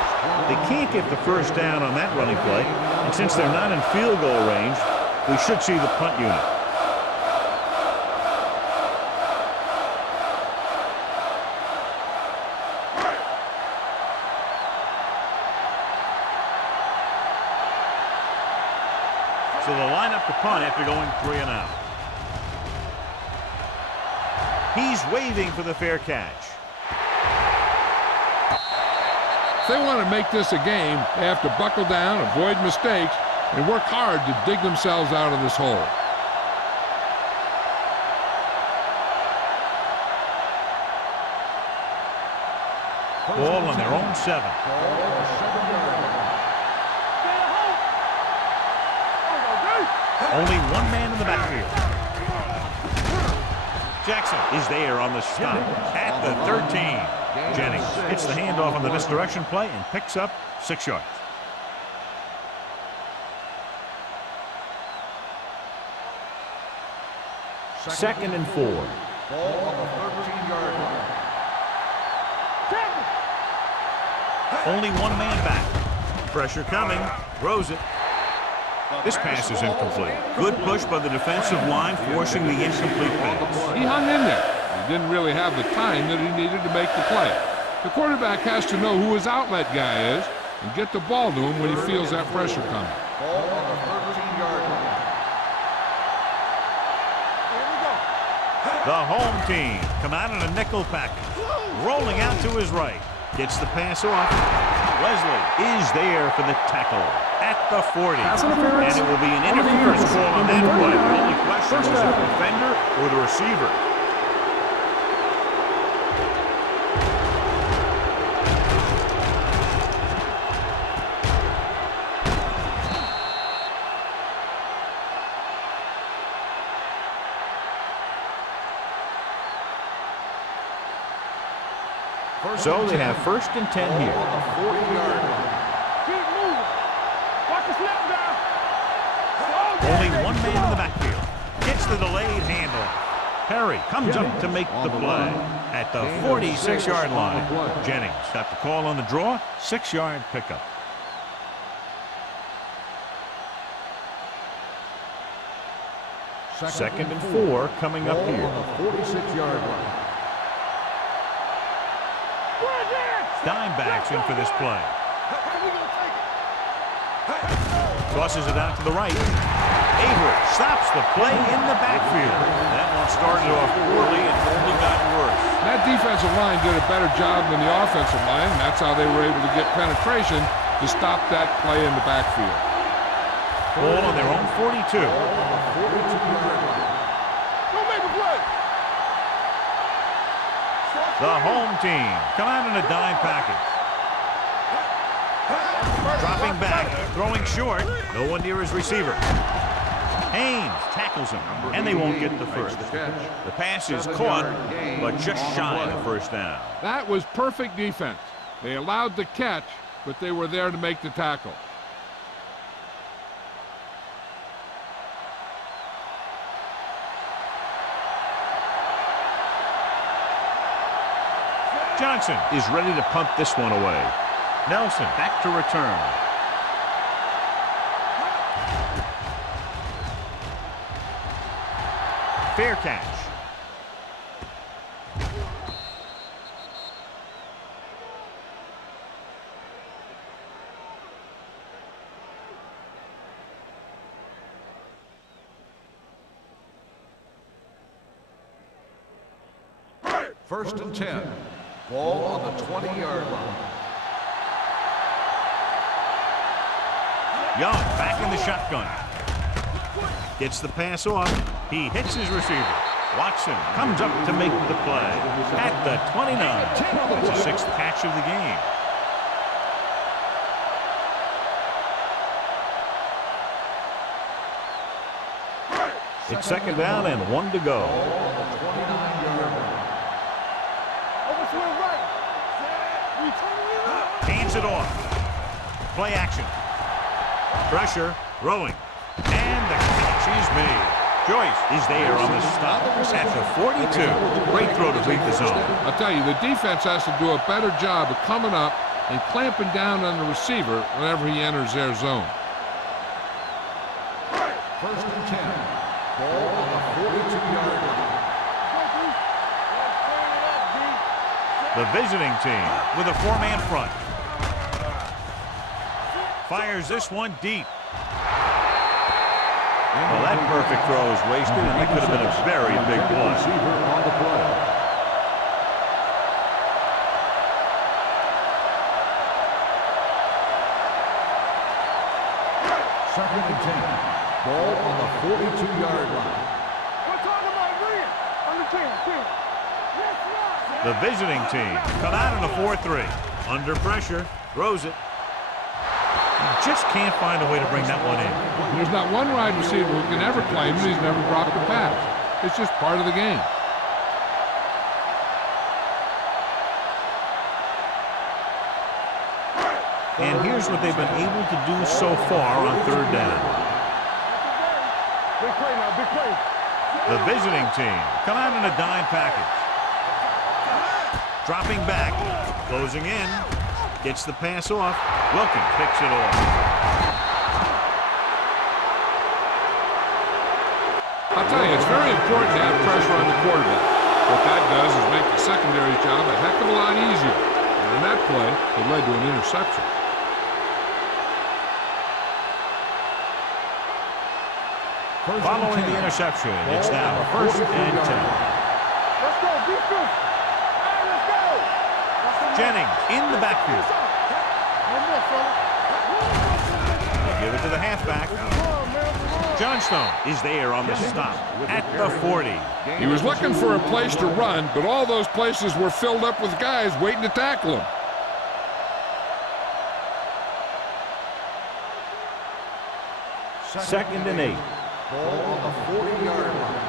They can't get the first down on that running play, and since they're not in field goal range, we should see the punt unit. So they'll line up the punt after going 3 and out. He's waving for the fair catch. If they want to make this a game, they have to buckle down, avoid mistakes, and work hard to dig themselves out of this hole. Ball on their own 7. Only one man in the backfield. Jackson is there on the stop at the 13. Jennings hits the handoff on the misdirection play and picks up 6 yards. Second and 4. Ball on the 13-yard line. Only one man back. Pressure coming. Throws it. This pass is incomplete. Good push by the defensive line, forcing the incomplete pass. He hung in there. He didn't really have the time that he needed to make the play. The quarterback has to know who his outlet guy is and get the ball to him when he feels that pressure coming. Ball on the 13-yard line. The home team come out in a nickel package. Rolling out to his right. Gets the pass off. Leslie is there for the tackle at the 40. And it will be an interference call on that play. The only question is the defender or the receiver. So they have 1st and 10 here. On the 40-yard line. Keep moving. Watch the snap down. Only one man in the backfield. Gets the delayed handoff. Perry comes up to make the play at the 46-yard line. Jennings got the call on the draw. 6-yard pickup. Second and 4 coming up here. On the 46-yard line. Dime backs in for this play. Tosses it out to the right. Avery stops the play in the backfield. That one started off poorly and only got worse. That defensive line did a better job than the offensive line, and that's how they were able to get penetration to stop that play in the backfield. Ball on their own 42. On the 42-yard line. Don't make a play. The home team come out in a dime package. Dropping back, throwing short. No one near his receiver. Haynes tackles him, and they won't get the first. The pass is caught, but just shy of the first down. That was perfect defense. They allowed the catch, but they were there to make the tackle. Johnson is ready to punt this one away. Nelson back to return. Fair catch. First and 10. Ball on the 20-yard line. Young back in the shotgun. Gets the pass off. He hits his receiver. Watson comes up to make the play at the 29. That's the 6th catch of the game. It's 2nd down and 1 to go. Hands it off. Play action. Pressure, throwing, and the catch is made. Joyce is there on the stop at the 42. Great throw to beat the zone. I'll tell you, the defense has to do a better job of coming up and clamping down on the receiver whenever he enters their zone. First and 10. Ball on the 42-yard line. The visiting team with a 4-man front. Fires this one deep. Well, that perfect throw is wasted, and that could have been a very big play. Receiver on the play. Second and 10. Ball on the 42-yard line. We're talking about agreeing. On the team. The visiting team come out in a 4-3. Under pressure, throws it. Just can't find a way to bring that one in. There's not one wide receiver who can ever claim that he's never dropped a pass. It's just part of the game. And here's what they've been able to do so far on 3rd down. Big play now, big play. The visiting team come out in a dime package. Dropping back, closing in, gets the pass off. Wilkins picks it off. I'll tell you, it's very important to have pressure on the quarterback. What that does is make the secondary job a heck of a lot easier. And in that play, it led to an interception. Following the interception, it's now 1st and 10. defense. All right, let's go. Jennings in the backfield. No more, fella. They give it to the halfback. Johnstone is there on the stop at the 40. He was looking for a place to run, but all those places were filled up with guys waiting to tackle him. Second and 8. Ball on the 40-yard line.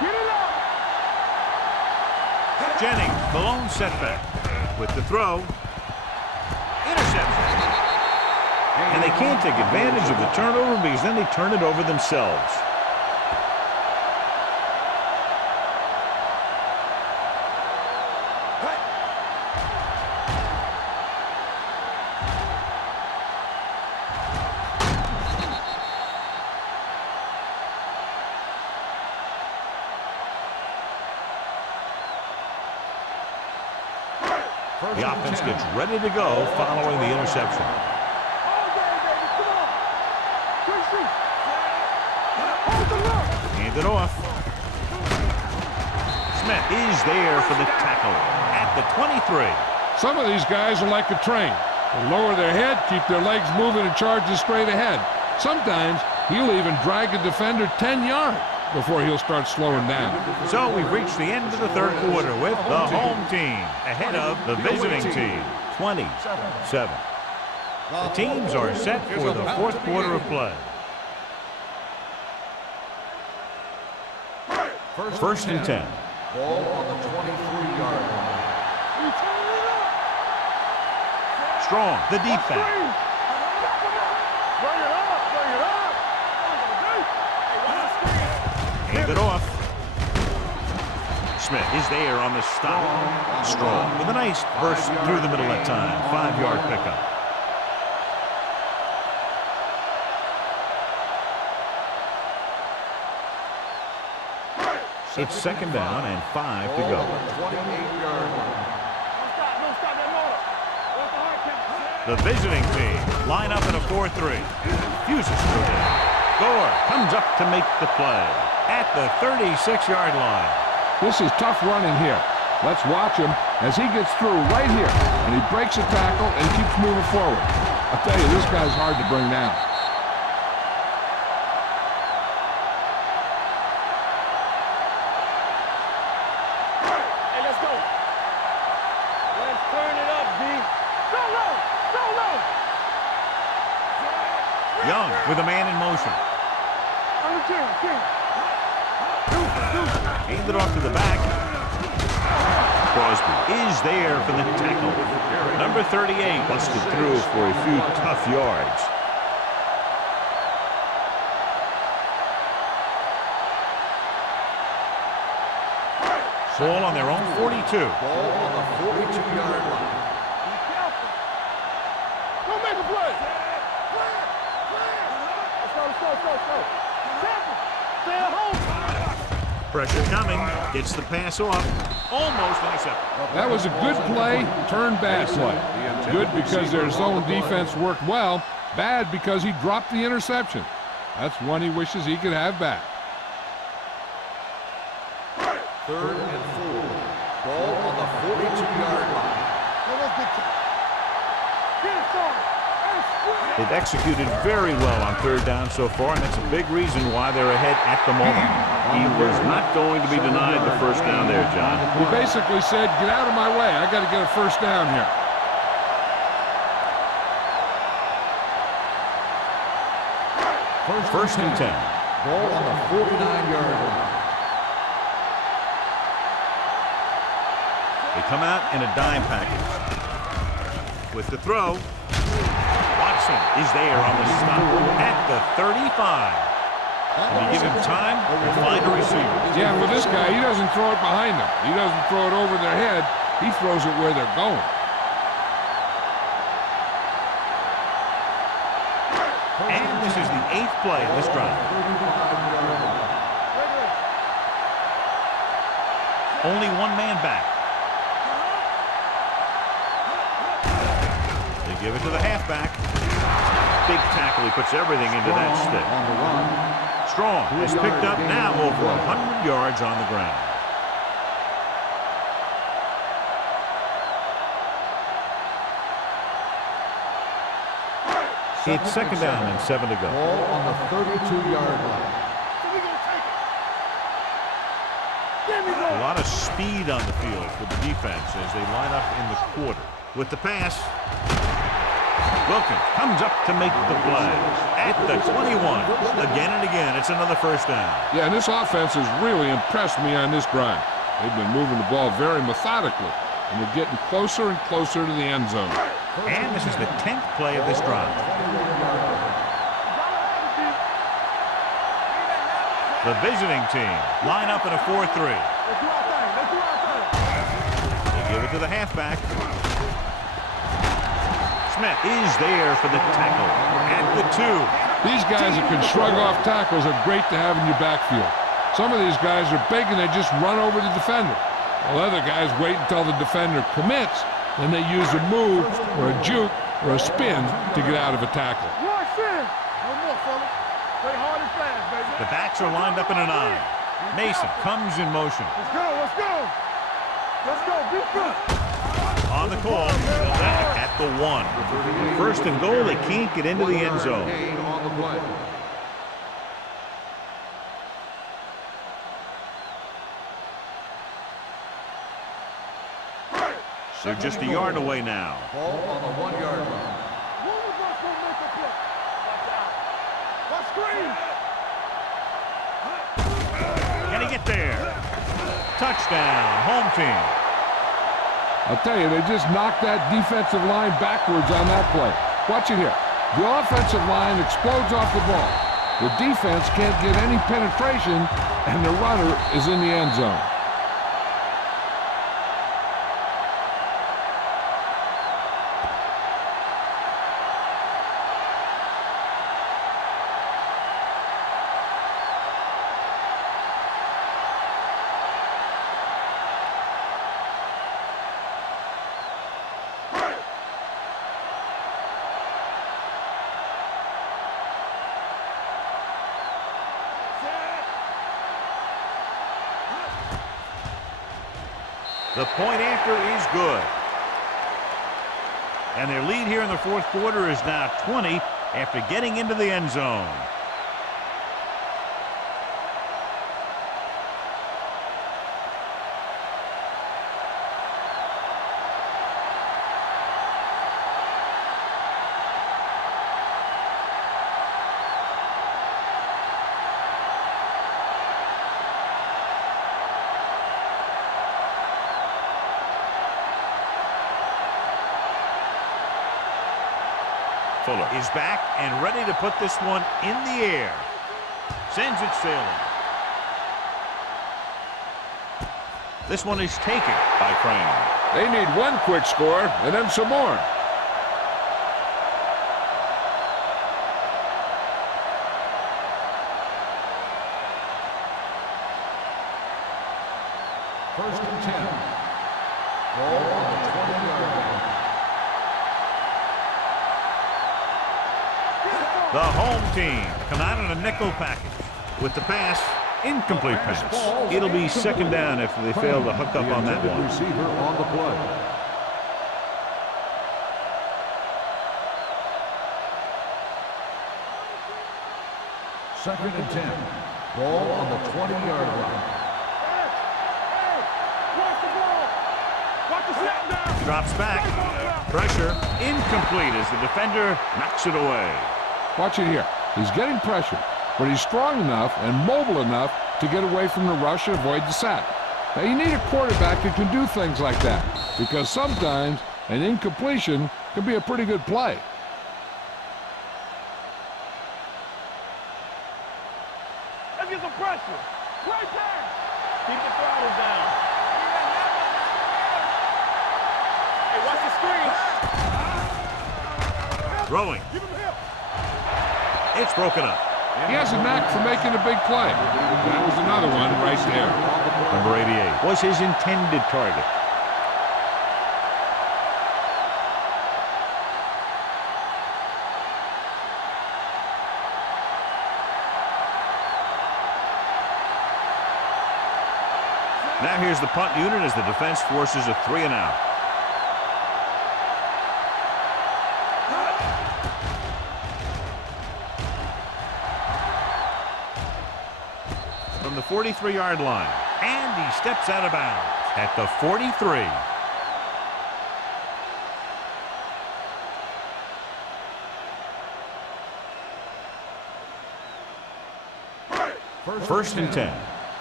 Get it up. Jennings, the lone setback. With the throw. Interception. And they can't take advantage of the turnover because then they turn it over themselves. The offense gets ready to go following the interception. All day, baby. Come on. Quick shoot. Hold the look. Hand it off. Smith is there for the tackle at the 23. Some of these guys are like a train. They lower their head, keep their legs moving, and charge straight ahead. Sometimes he'll even drag a defender 10 yards before he'll start slowing down. So we've reached the end of the third quarter with the home team ahead of the visiting team, 27. The teams are set for the fourth quarter of play. First and 10. Ball on the 23-yard line. You turn it up. Strong, the deep back. Bring it up. Bring it up. Hand it off. Smith is there on the stop. Strong with a nice burst through the middle that time. 5-yard pickup. It's second down and 5 to go. Ball on the 28-yard line. No stop that motor. What's the hard count? The visiting team line up in a 4-3. Fuses through it. Gore comes up to make the play at the 36-yard line. This is tough running here. Let's watch him as he gets through right here, and he breaks a tackle and keeps moving forward. I'll tell you, this guy's hard to bring down. Hey, let's go. Let's turn it up, D. Go low. Go low. Young with a man in motion. On the 10. Hand it off to the back. Crosby is there for the tackle. Number 38 busted through for a few tough yards. Ball on their own 42. Ball on the 42-yard line. Be careful. Don't make a play. Let's go. Tackle. Stay at home. Pressure coming. Gets the pass off. Almost intercepted. That was a good play, turned bad play. Good because their zone defense worked well. Bad because he dropped the interception. That's one he wishes he could have back. Third and 4. Ball on the 42-yard line. Get it, son. They've executed very well on third down so far, and that's a big reason why they're ahead at the moment. He was not going to be denied the first down there, John. He basically said, get out of my way. I got to get a first down here. First and 10. Ball on the 49-yard line. They come out in a dime package. With the throw, Watson is there on the stop at the 35. When you give him time, he'll find a receiver. Yeah, with this guy, he doesn't throw it behind them. He doesn't throw it over their head. He throws it where they're going. And this is the 8th play of this drive. Only one man back. They give it to the halfback. Big tackle. He puts everything into that stick. On the run. Strong has picked up now over 100 yards on the ground. It's second down and 7 to go. Ball on the 32-yard line. So we gonna take it. Give me A the lot of speed on the field for the defense as they line up in the quarter. With the pass, Wilkins comes up to make the play at the 21. Again and again, it's another first down. Yeah, and this offense has really impressed me on this drive. They've been moving the ball very methodically, and they're getting closer and closer to the end zone. And this is the 10th play of this drive. The visiting team line up in a 4-3. Let's do our thing. Let's do our thing. They give it to the halfback. Smith is there for the tackle at the 2. These guys that can shrug off tackles are great to have in your backfield. Some of these guys are big and they just run over the defender. While other guys wait until the defender commits, then they use a move or a juke or a spin to get out of a tackle. Rush in. One more, fellas. Play hard and fast, baby. The backs are lined up in a 9. Mason comes in motion. Let's go. Let's go. Let's go. Be good. On the call, at the 1. First and goal, they can't get into the end zone. Gain on the play. They're just a yard away now. Ball on the 1-yard line. One of us gonna make a play. Watch out. Watch screen. Can he get there? Touchdown, home team. I'll tell you, they just knocked that defensive line backwards on that play. Watch it here. The offensive line explodes off the ball. The defense can't get any penetration, and the runner is in the end zone. The point after is good. And their lead here in the fourth quarter is now 20 after getting into the end zone. Fuller is back and ready to put this one in the air. Sends it sailing. This one is taken by Crane. They need one quick score and then some more. First and 10. Ball on the 20-yard line. The home team come out in a nickel package. With the pass, incomplete pass. It'll be second down if they fail to hook up on that one. Receiver on the play. Second and 10. Ball on the 20-yard line. Watch the ball. Watch the snap down. Drops back. Pressure incomplete as the defender knocks it away. Watch it here. He's getting pressure, but he's strong enough and mobile enough to get away from the rush and avoid the sack. Now, you need a quarterback who can do things like that, because sometimes an incompletion can be a pretty good play. Let's get some pressure. Right there. Keep the throttle down. Hey, watch the screen. Throwing. Give him help. It's broken up. He has a knack for making a big play. That was another one right there. Number 88 was his intended target. Now here's the punt unit as the defense forces a 3-and-out. 43-yard line. And he steps out of bounds at the 43. First and 10.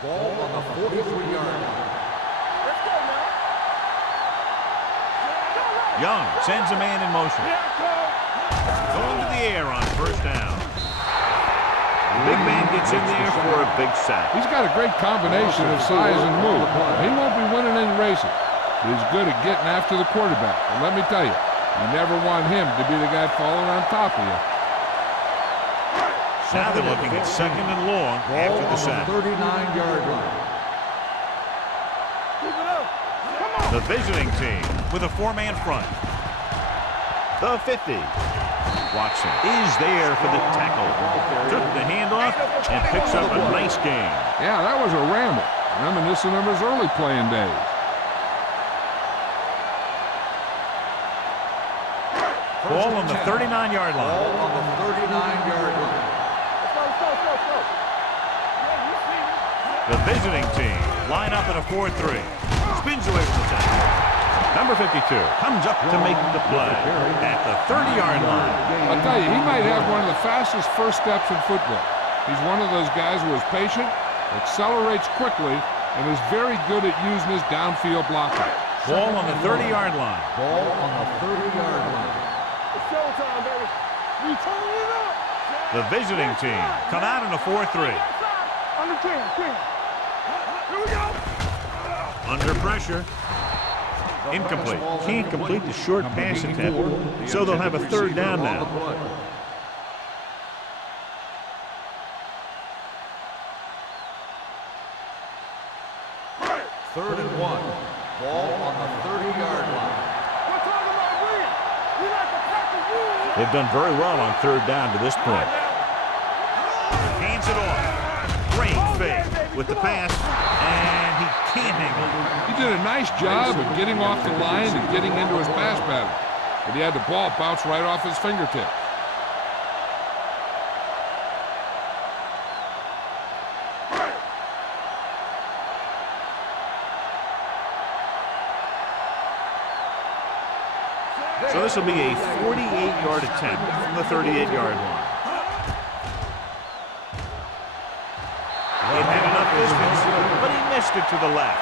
Ball on the 43-yard line. Let's go now. Young sends a man in motion. Going to the air on first down. The big man gets in there for a big sack. He's got a great combination of size and move. He won't be winning any races, but he's good at getting after the quarterback. And let me tell you, you never want him to be the guy falling on top of you. Now they're looking at second and long after the sack. 39-yard line. The visiting team with a four-man front. The 50. Watson is there for the tackle. Took the handoff and picks up a nice gain. Yeah, that was a ramble, reminiscent of his early playing days. Ball on the 39-yard line. Ball on the 39-yard line. The visiting team line up in a 4-3. Spins away from the tackle. Number 52 comes up to make the play at the 30-yard line. I'll tell you, he might have one of the fastest first steps in football. He's one of those guys who is patient, accelerates quickly, and is very good at using his downfield blocking. Ball on the 30-yard line. Ball on the 30-yard line. It's showtime, baby. We turn it up. The visiting team come out in a 4-3. Under 10. Here we go. Under pressure. Incomplete. Can't complete the short pass attempt, so they'll have a third down now. Third and 1. Ball on the 30-yard line. We're talking about win. We like to practice rules. They've done very well on third down to this point. Hands it off. Great fake with the pass, and he can't hang on. He did a nice job of getting off the line and getting into his pass pattern, but he had the ball bounce right off his fingertips. So this will be a 48-yard attempt from the 38-yard line. It had enough distance, but he missed it to the left.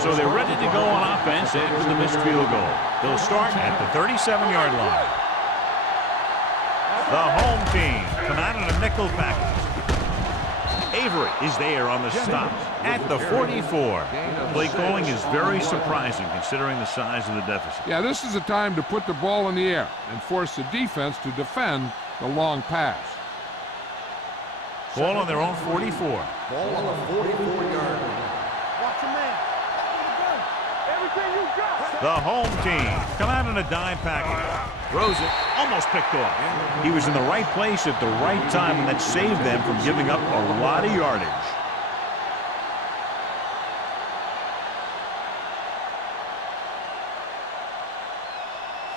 So they're ready to go on offense after the missed field goal. They'll start at the 37-yard line. The home team come out in a nickel package. Avery is there on the stop at the 44. Play calling is very surprising considering the size of the deficit. Yeah, this is the time to put the ball in the air and force the defense to defend the long pass. Ball on their own 44. Ball on the 44-yard line. Watch your man. Everything you got. The home team come out in a dime package. Throws it, almost picked off. He was in the right place at the right time, and that saved them from giving up a lot of yardage.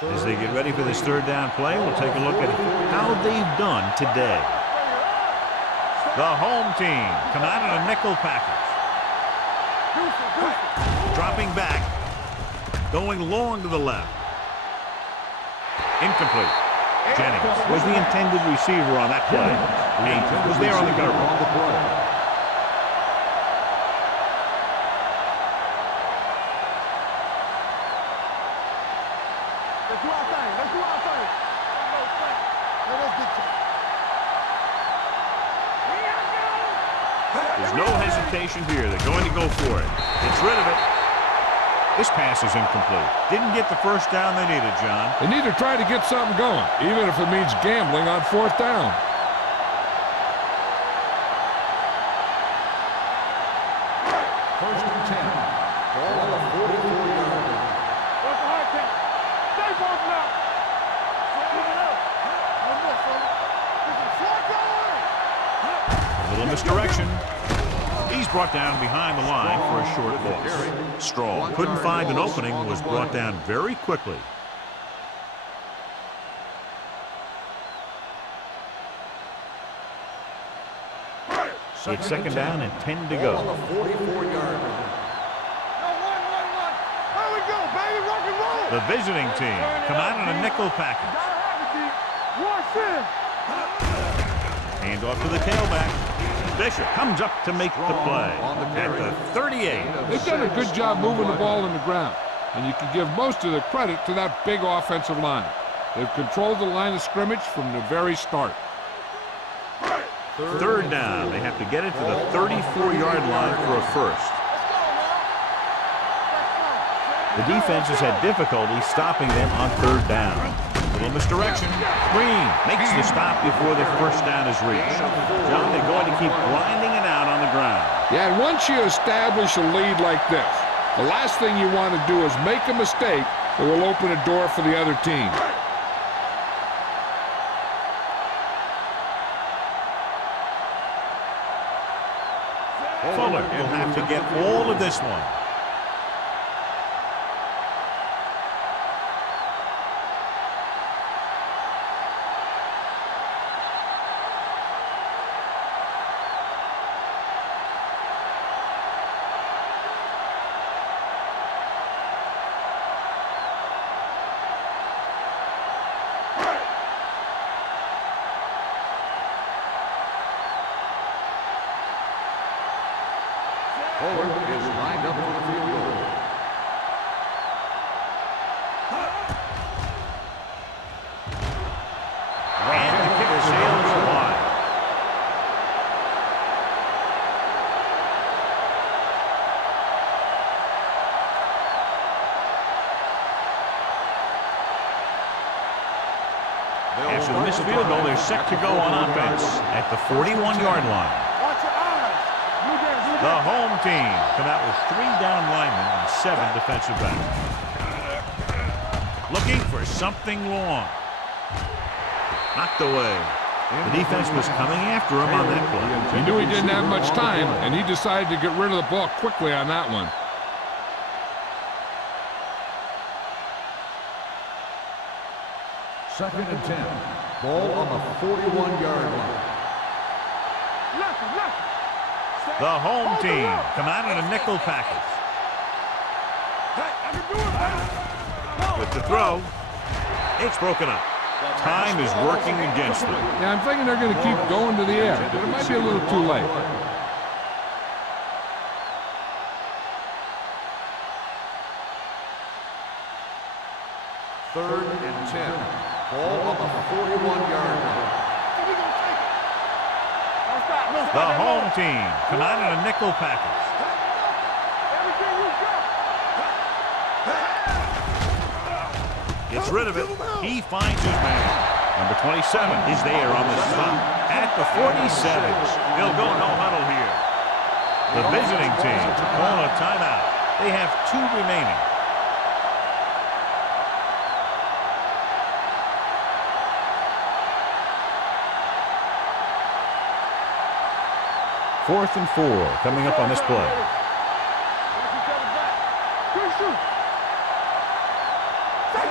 As they get ready for this third down play, we'll take a look at how they've done today. The home team come out in a nickel package. Dropping back, going long to the left. Incomplete. Jennings was the intended receiver on that play. Nate was there on the cover. Let's do our thing. Let's do our thing. Let's get you. There's no hesitation here. They're going to go for it. Gets rid of it. This pass is incomplete. Didn't get the first down they needed, John. They need to try to get something going, even if it means gambling on fourth down. First and 10. Ball on the 44-yard line. What's the hard count? Stay both now. Keep it up. One more, fella. This is short goal. A little misdirection. He's brought down behind the line for a short loss. Strong couldn't find an opening, was brought down very quickly. It's second down and 10 to go. 44-yard line. There we go, baby, rock and roll. The visiting team come out in a nickel package. Watch in. Hand off to the tailback. Bishop comes up to make the play at the 38. They've done a good job moving the ball in the ground, and you can give most of the credit to that big offensive line. They've controlled the line of scrimmage from the very start. Third down. They have to get it to the 34-yard line for a first. The defense has had difficulty stopping them on third down. Little misdirection. Green makes the stop before the first down is reached. John, they're going to keep grinding it out on the ground. Yeah, and once you establish a lead like this, the last thing you want to do is make a mistake that will open a door for the other team. Fuller will have to get all of this one. Fuller is lined up for the field goal. And the kicker sails wide. After the missed field goal, they're set to go on offense at the 41-yard line. Watch your eyes. The home team come out with 3 down linemen and 7 defensive backs. Looking for something long. Knocked away. The defense was coming after him on that play. He knew he didn't have much time, and he decided to get rid of the ball quickly on that one. Second and 10. Ball on the 41-yard line. The home team come out in a nickel package. With the throw, it's broken up. Time is working against them. Yeah, I'm thinking they're going to keep going to the air, but it might be a little too late. Third and 10. Ball on the 41-yard line. The home team come out in a nickel package. Gets rid of it. He finds his man. Number 27 is there on the stop at the 47. They'll go no huddle here. The visiting team call a timeout. They have 2 remaining. Fourth and 4 coming up on this play.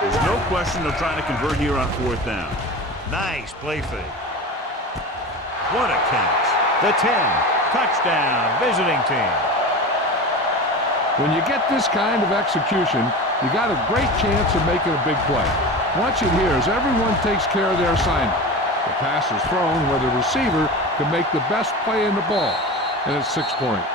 There's no question they're trying to convert here on 4th down. Nice play fake. What a catch. The 10. Touchdown, visiting team. When you get this kind of execution, you got a great chance of making a big play. Watch it here as everyone takes care of their assignment. The pass is thrown where the receiver can make the best play in the ball, and it's 6 points.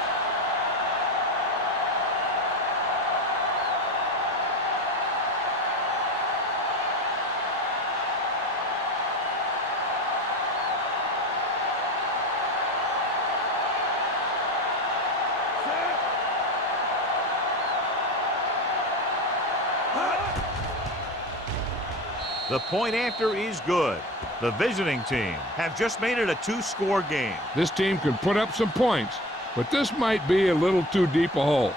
The point after is good. The visiting team have just made it a 2-score game. This team can put up some points, but this might be a little too deep a hole.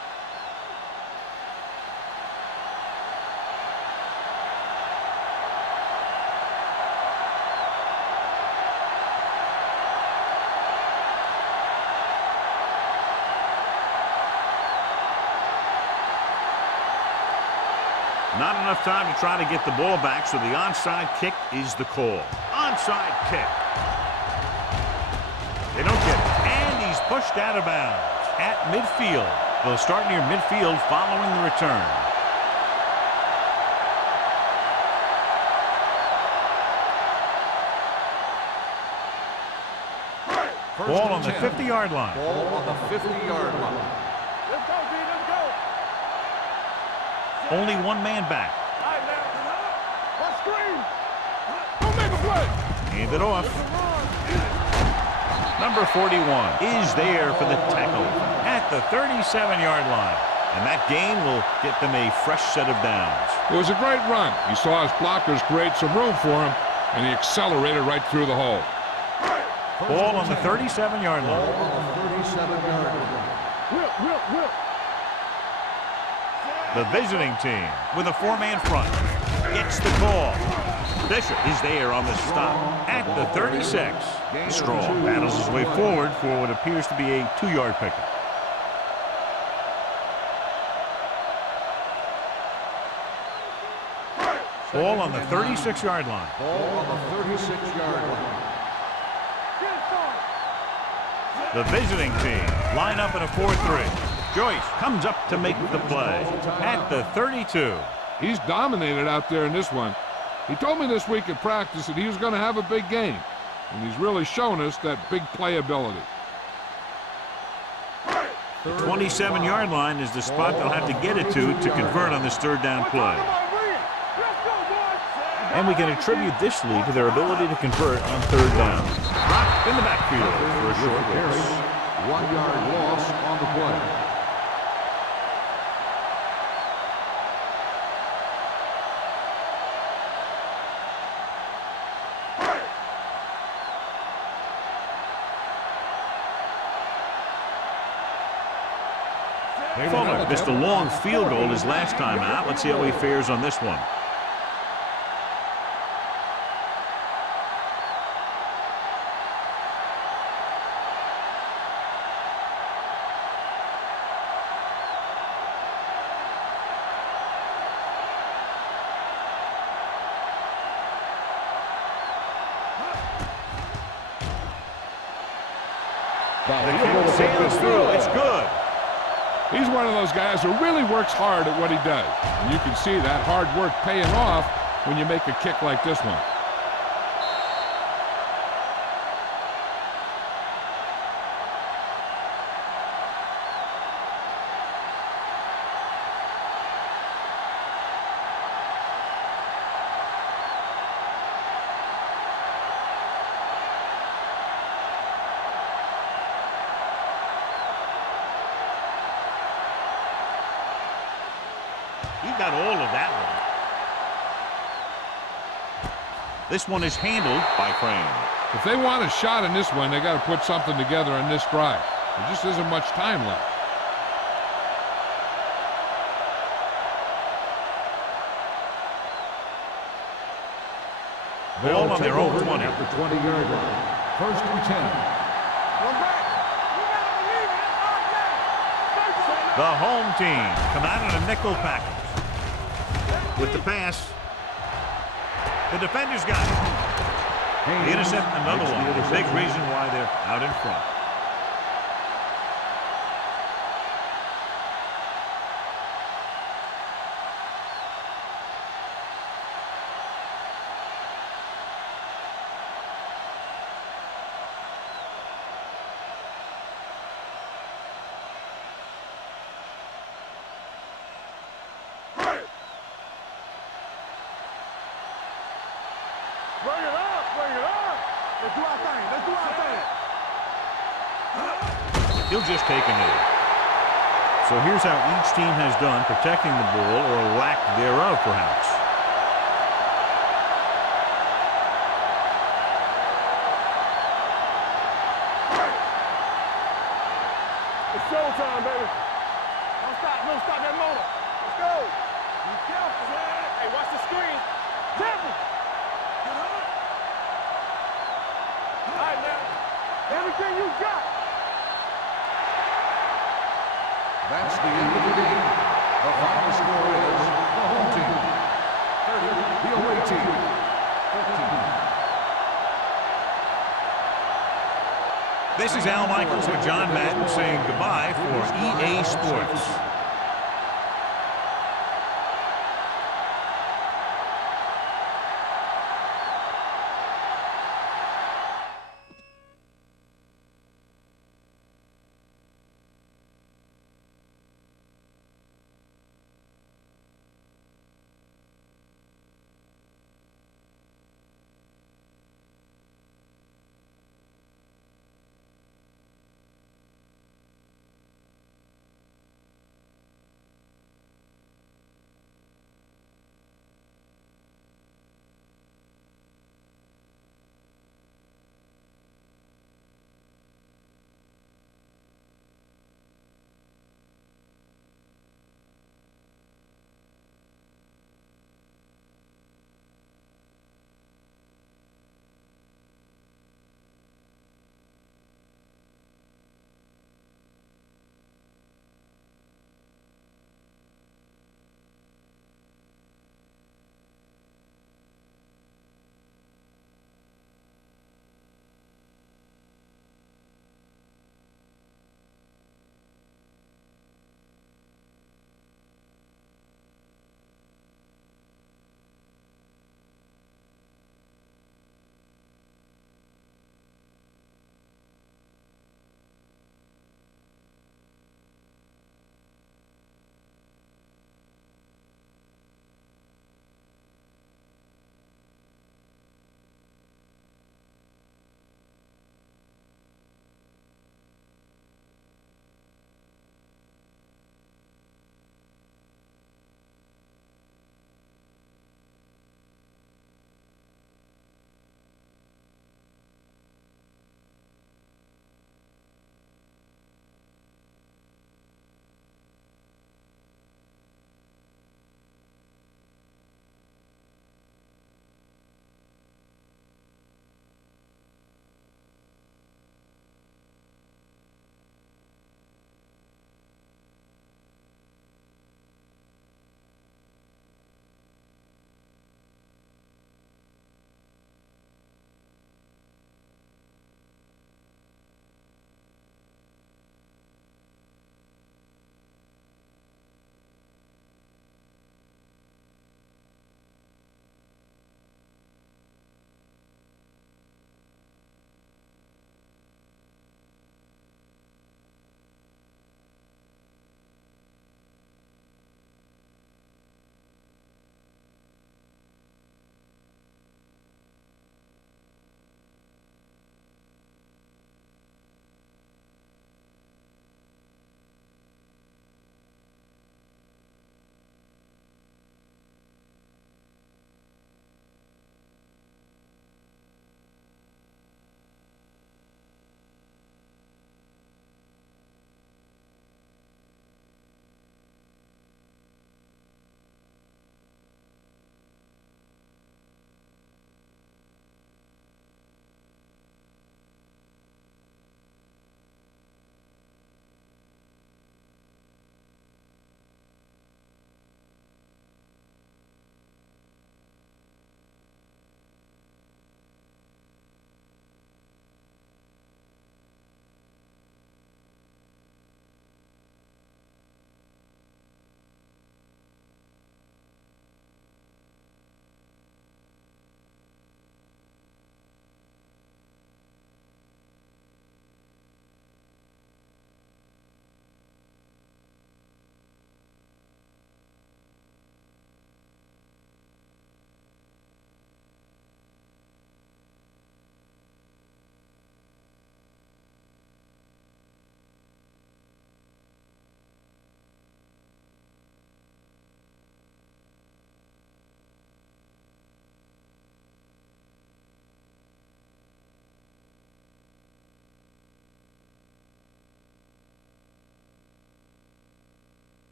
Not enough time to try to get the ball back, so the onside kick is the call. Onside kick. They don't get it. And he's pushed out of bounds at midfield. They'll start near midfield following the return. Ball on the 50-yard line. Ball on the 50-yard line. Let's go, D. Let's go. Only one man back. All right, now. Let's screen. Don't make a play. Hand it off. Number 41 is there for the tackle at the 37-yard line. And that gain will get them a fresh set of downs. It was a great run. He saw his blockers create some room for him, and he accelerated right through the hole. Ball on the 37-yard Ball line. on the 37-yard line. Whip. The visiting team with a four-man front gets the call. Bishop is there on the stop at the 36. Strong battles his way forward for what appears to be a 2-yard pickup. Ball on the 36-yard line. Ball on the 36-yard line. The visiting team line up in a 4-3. Joyce comes up to make the play at the 32. He's dominated out there in this one. He told me this week at practice that he was going to have a big game, and he's really shown us that big playability. The 27-yard line is the spot they'll have to get it to convert on this third down play. And we can attribute this lead to their ability to convert on third down. Drop in the backfield for a short Carry, loss. 1-yard loss on the play. Fuller missed a long field goal his last time out. Let's see how he fares on this one. The kick sails through. It's good. He's one of those guys who really works hard at what he does. And you can see that hard work paying off when you make a kick like this one. He got all of that one. This one is handled by Crane. If they want a shot in this one, they got to put something together on this drive. There just isn't much time left. Ball on their own 20. At the 20-yard line. 1st and 10. The home team come out in a nickel package. With the pass, the defenders got it. The intercept, another one. A big reason why they're out in front. Bring it up. Let's do our thing. He'll just take a knee. So here's how each team has done protecting the ball, or lack thereof, perhaps. It's showtime, baby. Don't stop that motor. Let's go. Be careful. Hey, watch the screen. Temple. All right, now. Everything you got. That's the end of the game. The final score is the home team 30, the away team. 14. This is Al Michaels with John Madden saying goodbye for EA Sports.